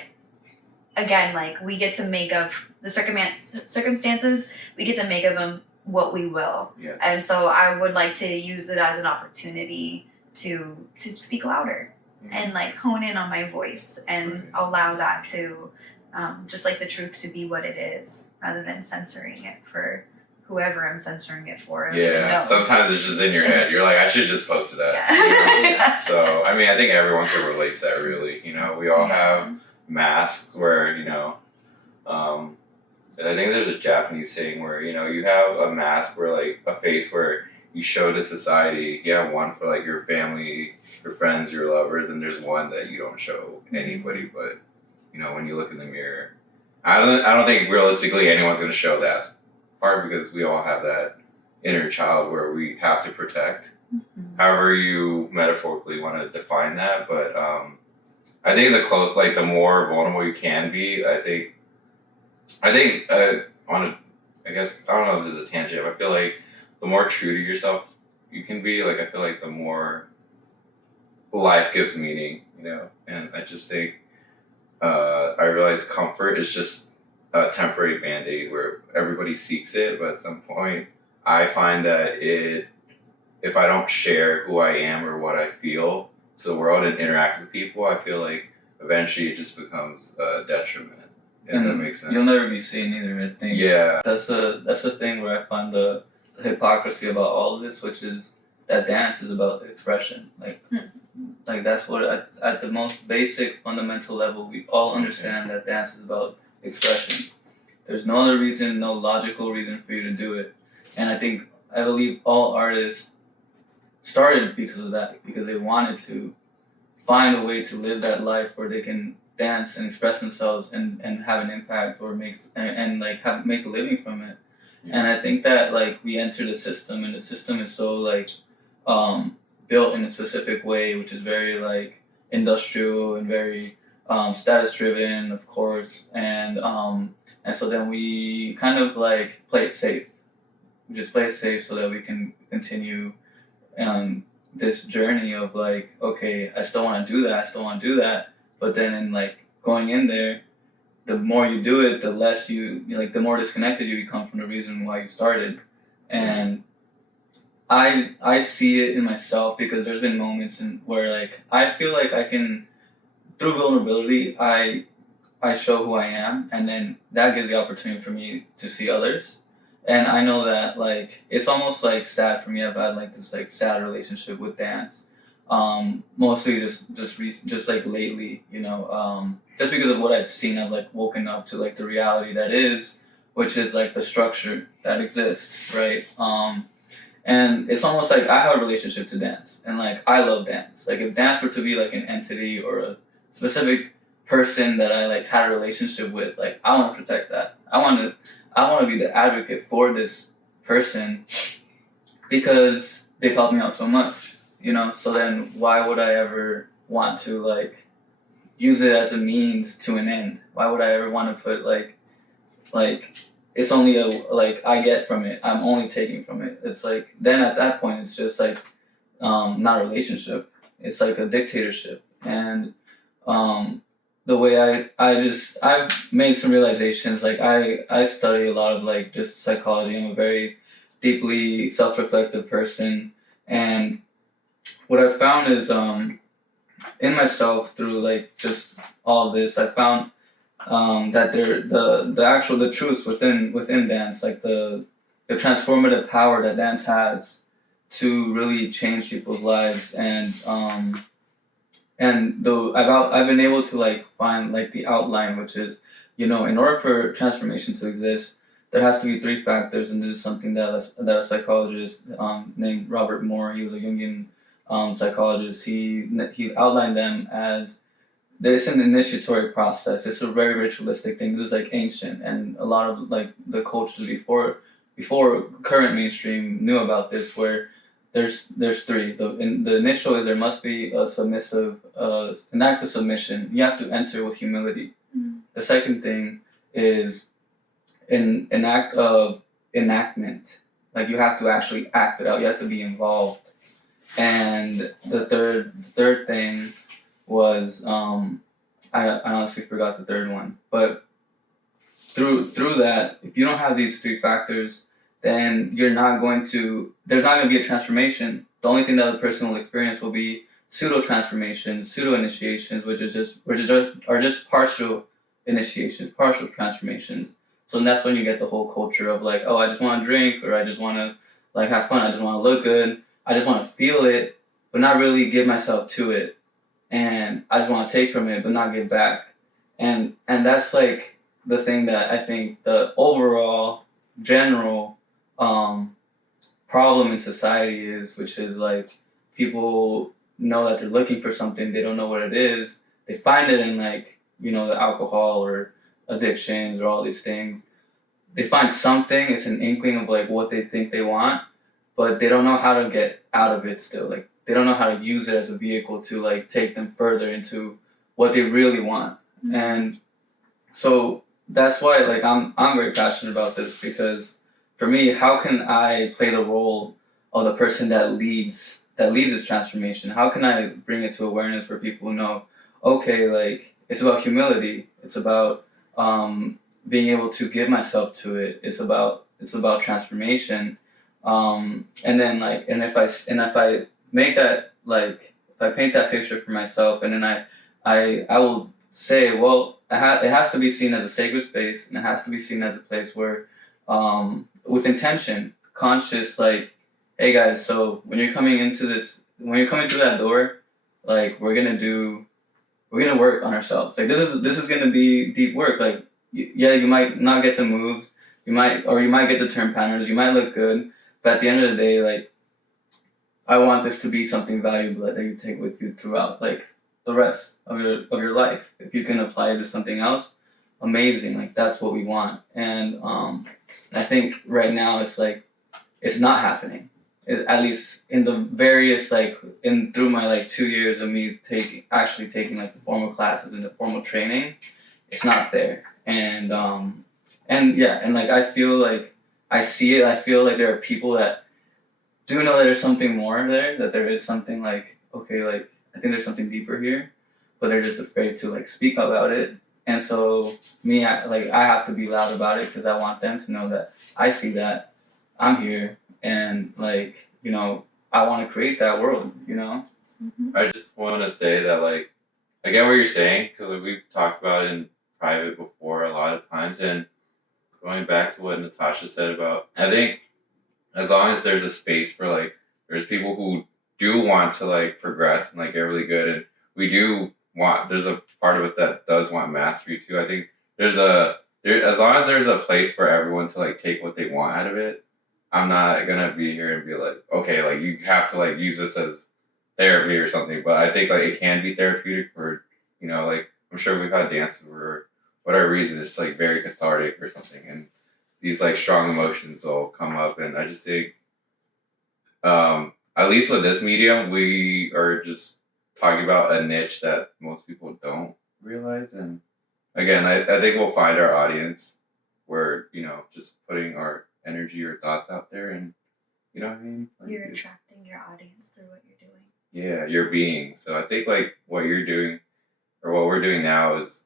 again, like, we get to make of the circumstances, we get to make of them what we will. Yes. And so I would like to use it as an opportunity to speak louder and like hone in on my voice and allow that to just like the truth to be what it is, rather than censoring it for whoever I'm censoring it for. Yeah, sometimes it's just in your head. You're like, I should have just posted that. Yeah. You know? So, I mean, I think everyone can relate to that, really. You know, we all have masks where, you know, and I think there's a Japanese saying where, you know, you have a mask where, like, a face where you show to society. You have one for, like, your family, your friends, your lovers, and there's one that you don't show anybody. But, you know, when you look in the mirror, I don't think realistically anyone's going to show that part, because we all have that inner child where we have to protect. However you metaphorically want to define that. But I think the more vulnerable you can be, I guess, I don't know if this is a tangent, but I feel like the more true to yourself you can be, like, I feel like the more life gives meaning, you know? And I just think, I realize comfort is just a temporary Band-Aid where everybody seeks it, but at some point, I find that if I don't share who I am or what I feel to the world and interact with people, I feel like eventually it just becomes a detriment. If that makes sense. You'll never be seen either, I think. Yeah. That's the thing where I find the hypocrisy about all of this, which is that dance is about expression. Like that's what at the most basic fundamental level, we all understand that dance is about expression. There's no other reason, no logical reason for you to do it. And I believe all artists started because of that, because they wanted to find a way to live that life where they can dance and express themselves and have an impact, or make a living from it. Yeah. And I think that, like, we enter the system, and the system is so, like, built in a specific way, which is very, like, industrial and very status driven, of course, and so then we kind of, like, play it safe. We just play it safe so that we can continue this journey of, like, okay, I still want to do that, but then in, like, going in there, the more you do it, the less the more disconnected you become from the reason why you started. And I see it in myself, because there's been moments where, like, I feel like I can, through vulnerability, I show who I am, and then that gives the opportunity for me to see others. And I know that, like, it's almost, like, sad for me. I've had, like, this, like, sad relationship with dance. Mostly just like lately, you know, just because of what I've seen. I've, like, woken up to, like, the reality that is, which is, like, the structure that exists, right? And it's almost like I have a relationship to dance, and, like, I love dance. Like, if dance were to be, like, an entity or a specific person that I, like, had a relationship with, like, I want to protect that. I want to be the advocate for this person, because they've helped me out so much. You know, so then why would I ever want to, like, use it as a means to an end? Why would I ever want to put, like it's only I get from it, I'm only taking from it. It's like, then at that point, it's just, like, not a relationship. It's like a dictatorship. And the way I've made some realizations. Like, I study a lot of, like, just psychology. I'm a very deeply self-reflective person, and what I've found is, in myself, through, like, just all of this, I found that the truths within dance, like the transformative power that dance has to really change people's lives, and And I've been able to like find like the outline, which is, in order for transformation to exist, there has to be three factors, and this is something that a psychologist named Robert Moore, he was a Jungian psychologist. He outlined them as there's an initiatory process. It's a very ritualistic thing. This is like ancient, and a lot of like the cultures before current mainstream knew about this, where there's three. The initial is there must be a submissive, an act of submission. You have to enter with humility. Mm. The second thing is an act of enactment. Like you have to actually act it out. You have to be involved. And the third thing was I honestly forgot the third one. But through that, if you don't have these three factors, then there's not going to be a transformation. The only thing that the person will experience will be pseudo transformations, pseudo initiations, which are just partial initiations, partial transformations. So that's when you get the whole culture of like, oh, I just want to drink, or I just want to like have fun, I just want to look good, I just want to feel it, but not really give myself to it, and I just want to take from it, but not give back, and that's like the thing that I think the overall general problem in society is, which is like people know that they're looking for something, they don't know what it is, they find it in like the alcohol or addictions or all these things. They find something, it's an inkling of like what they think they want, but they don't know how to get out of it still. Like they don't know how to use it as a vehicle to like take them further into what they really want. Mm-hmm. And so that's why like I'm very passionate about this, because for me, how can I play the role of the person that leads this transformation? How can I bring it to awareness where people know, okay, like it's about humility, it's about being able to give myself to it, it's about transformation, and then like if I make that, like if I paint that picture for myself, and then I will say, well, it has to be seen as a sacred space, and it has to be seen as a place where with intention, conscious, like, hey guys, so when you're coming through that door, like we're gonna work on ourselves. Like this is gonna be deep work. Like you might not get the moves, you might get the turn patterns, you might look good, but at the end of the day, like I want this to be something valuable that you take with you throughout like the rest of your life. If you can apply it to something else, amazing. Like that's what we want. And I think right now it's like it's not happening. At least in the various through my like 2 years of me taking like the formal classes and the formal training, it's not there. And like I feel like I see it. I feel like there are people that do know that there's something more there, that there is something like, okay, like I think there's something deeper here, but they're just afraid to like speak about it. And so I have to be loud about it because I want them to know that I see that, I'm here, and like, I want to create that world, Mm-hmm. I just want to say that, like, I get what you're saying, because we've talked about it in private before a lot of times, and going back to what Natasha said about, I think as long as there's a space for, like, there's people who do want to, like, progress and, like, get really good, and there's a part of us that does want mastery, too. I think as long as there's a place for everyone to, like, take what they want out of it, I'm not gonna be here and be like, okay, like, you have to, like, use this as therapy or something, but I think, like, it can be therapeutic for, like, I'm sure we've had dances where whatever reason it's, like, very cathartic or something, and these, like, strong emotions will come up, and I just think, at least with this medium, we are just talking about a niche that most people don't realize, and again, I think we'll find our audience where, just putting our energy or thoughts out there, and you know what I mean? Like, You're attracting your audience through what you're doing. Yeah, your being. So I think like what you're doing or what we're doing now is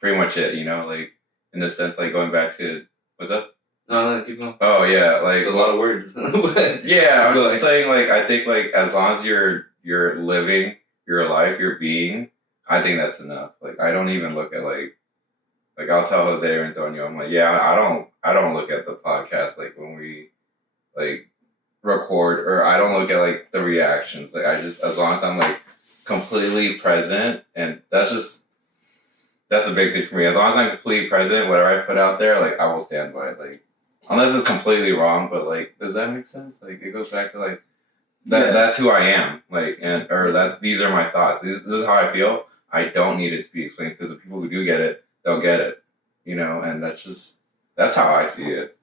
pretty much it, like in the sense like going back to what's up? No, keep going. Oh yeah, like It's a lot of words. But yeah, I'm just saying like I think like as long as you're living your life, your being, I think that's enough. Like I don't even look at like I'll tell Jose or Antonio, I'm like, yeah, I don't look at the podcast like when we like record, or I don't look at like the reactions. Like I just, as long as I'm like completely present, and that's the big thing for me. As long as I'm completely present, whatever I put out there, like I will stand by it. Like unless it's completely wrong, but like does that make sense? Like it goes back to like that. Yeah. That's who I am. Like these are my thoughts. This is how I feel. I don't need it to be explained because the people who do get it, they'll get it. And that's how I see it.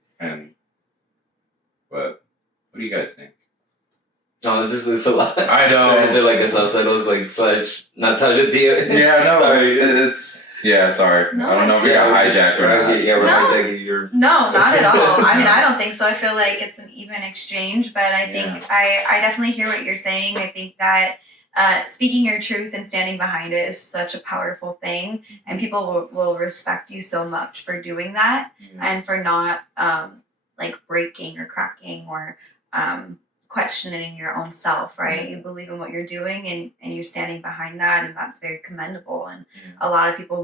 But what do you guys think? No, it's a lot. I know. Turn into like a subtitles like slash Natasha Tia. Yeah, no, Sorry. it's yeah. Sorry, No, I don't know if we got hijacked or not. Yeah, we're No. hijacking your. No, not at all. I mean, I don't think so. I feel like it's an even exchange, but I think I definitely hear what you're saying. I think that speaking your truth and standing behind it is such a powerful thing, and people will respect you so much for doing that and for not like breaking or cracking or questioning your own self, right? You believe in what you're doing and you're standing behind that, and that's very commendable. And a lot of people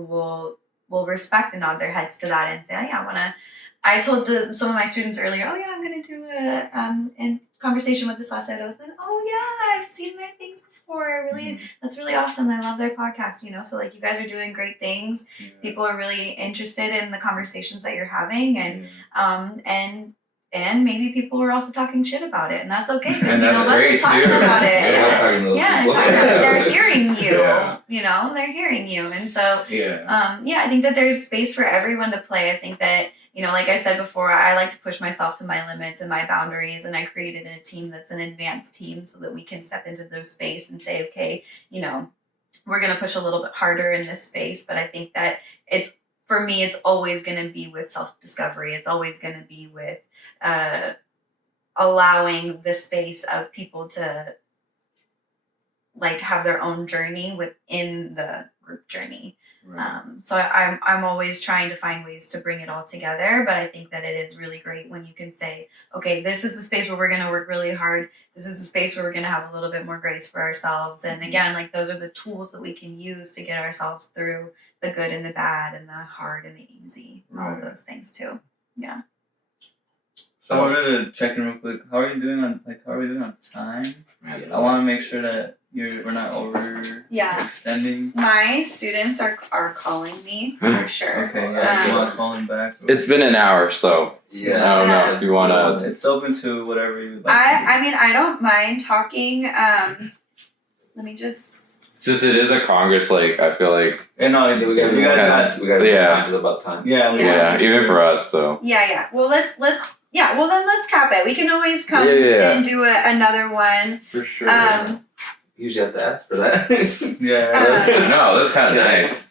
will respect and nod their heads to that and say, oh yeah, I told some of my students earlier, oh yeah, I'm gonna do a conversation with the Salsa. Then, oh yeah, I've seen their things before. Really, that's really awesome. I love their podcast. So like you guys are doing great things. People are really interested in the conversations that you're having, and maybe people are also talking shit about it, and that's okay because you know what, they're talking about it. They're hearing you. They're hearing you, and so I think that there's space for everyone to play. I think that like I said before, I like to push myself to my limits and my boundaries, and I created a team that's an advanced team so that we can step into those space and say, okay, we're gonna push a little bit harder in this space, but I think that for me, it's always going to be with self-discovery. It's always going to be with allowing the space of people to like have their own journey within the group journey. Right. So I'm always trying to find ways to bring it all together, but I think that it is really great when you can say, okay, this is the space where we're going to work really hard. This is the space where we're going to have a little bit more grace for ourselves. And again, like those are the tools that we can use to get ourselves through the good and the bad and the hard and the easy, all of those things too. Yeah. So I wanted to check in real quick. How are we doing on time? I want to make sure that we're not extending. My students are calling me for sure. Okay, you want to call them back? It's been an hour, so I don't know if you want to. It's open to whatever you like. I mean, I don't mind talking. Let me just. Since it is a Congress, like I feel like we got to be conscious about time. Yeah, even for us. So yeah. Well, let's cap it. We can always come and do another one. For sure. You usually have to ask for that. No, that's kind of nice.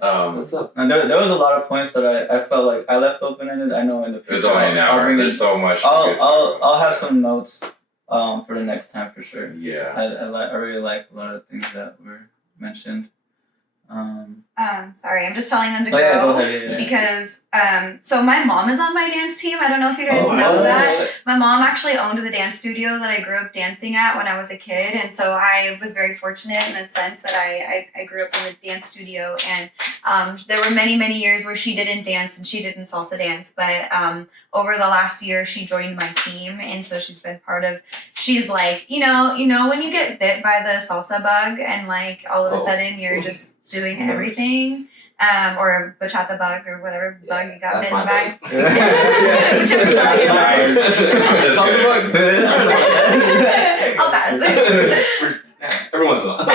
What's up? And there was a lot of points that I felt like I left open-ended. I know in the future. It's only an hour. There's so much. I'll have some notes for the next time for sure. Yeah. I really like a lot of things that were mentioned. Sorry, I'm just telling them to go ahead, because so my mom is on my dance team. I don't know if you guys know that. My mom actually owned the dance studio that I grew up dancing at when I was a kid, and so I was very fortunate in the sense that I grew up in the dance studio, and there were many years where she didn't dance and she didn't salsa dance, but over the last year she joined my team, and so she's been part of. She's like, you know when you get bit by the salsa bug and like all of a sudden you're just doing everything, or a bachata bug or whatever bug you got bitten by. Whichever bug it was. Salsa bug. I'll pass. Every once in a while.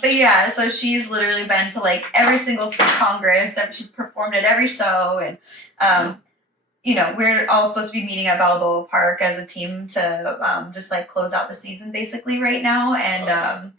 But yeah, so she's literally been to like every single Congress. She's performed at every show, and we're all supposed to be meeting at Balboa Park as a team to just like close out the season basically right now, and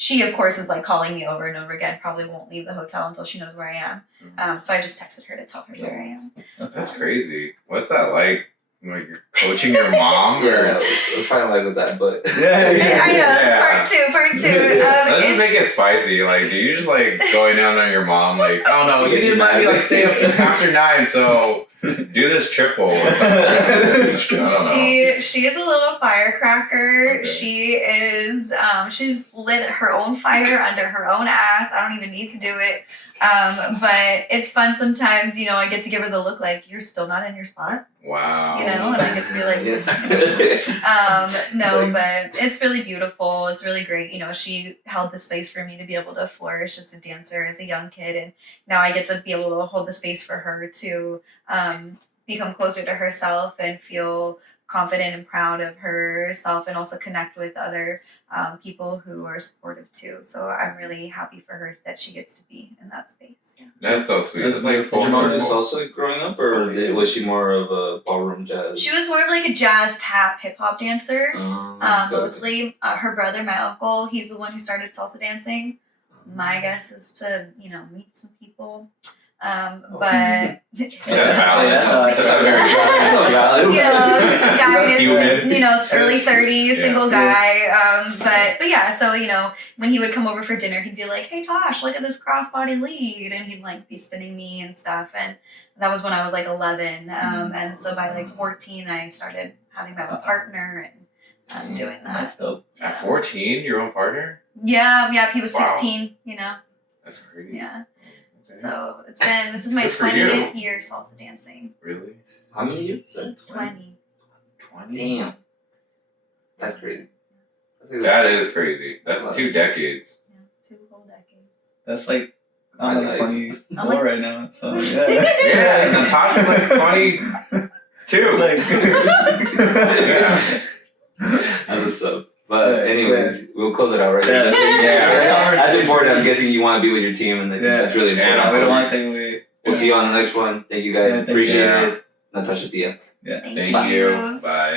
she, of course, is like calling me over and over again. Probably won't leave the hotel until she knows where I am. So I just texted her to tell her where I am. That's crazy. What's that like? Like you're coaching your mom? Let's finalize with that. But I know. Part two. Let's just make it spicy. Like, do you just like going down on your mom? Like, oh no, you might be like stay up after 9. So Do this triple. I don't know. She is a little firecracker. Okay. She is she's lit her own fire under her own ass. I don't even need to do it. But it's fun sometimes, I get to give her the look like you're still not in your spot. Wow. And I get to be like no, but it's really beautiful. It's really great. She held the space for me to be able to flourish as a dancer as a young kid, and now I get to be able to hold the space for her to become closer to herself and feel confident and proud of herself, and also connect with other people who are supportive too. So I'm really happy for her that she gets to be in that space. Yeah. That's so sweet. That's It's like beautiful. full Did your mom do circle. salsa growing up, or was she more of a ballroom jazz? She was more of like a jazz tap hip hop dancer. Okay. Mostly. Her brother, my uncle, he's the one who started salsa dancing. My guess is to, meet some people. But That's valid. That's That's not very valid. guy That's is, human. early 30s, Yeah. single guy. But yeah, so, when he would come over for dinner, he'd be like, hey, Tosh, look at this crossbody lead. And he'd be spinning me and stuff. And that was when I was 11. And so by 14, I started having my own partner and doing that. That's dope. At 14, your own partner? Yeah, he was Wow. 16, That's crazy. Yeah. Okay. So this is my Good for 20th year salsa dancing. Really? How many years? 20. 20? Damn. That's crazy. That is crazy. That's 2 decades. Yeah, 2 whole decades. That's I'm My life. 24 I'm like- right now, so yeah. Yeah, Natasha's 22. Yeah. That's what's up. But anyways, we'll close it out right Yeah. there. Yeah. That's important. I'm guessing you want to be with your team, and I think Yeah. that's really Yeah, important. We don't want to take away. We'll see you on the next one. Thank you guys. Yeah, thank Appreciate you. it. Natasha Tia. Yeah. Thank you. Bye.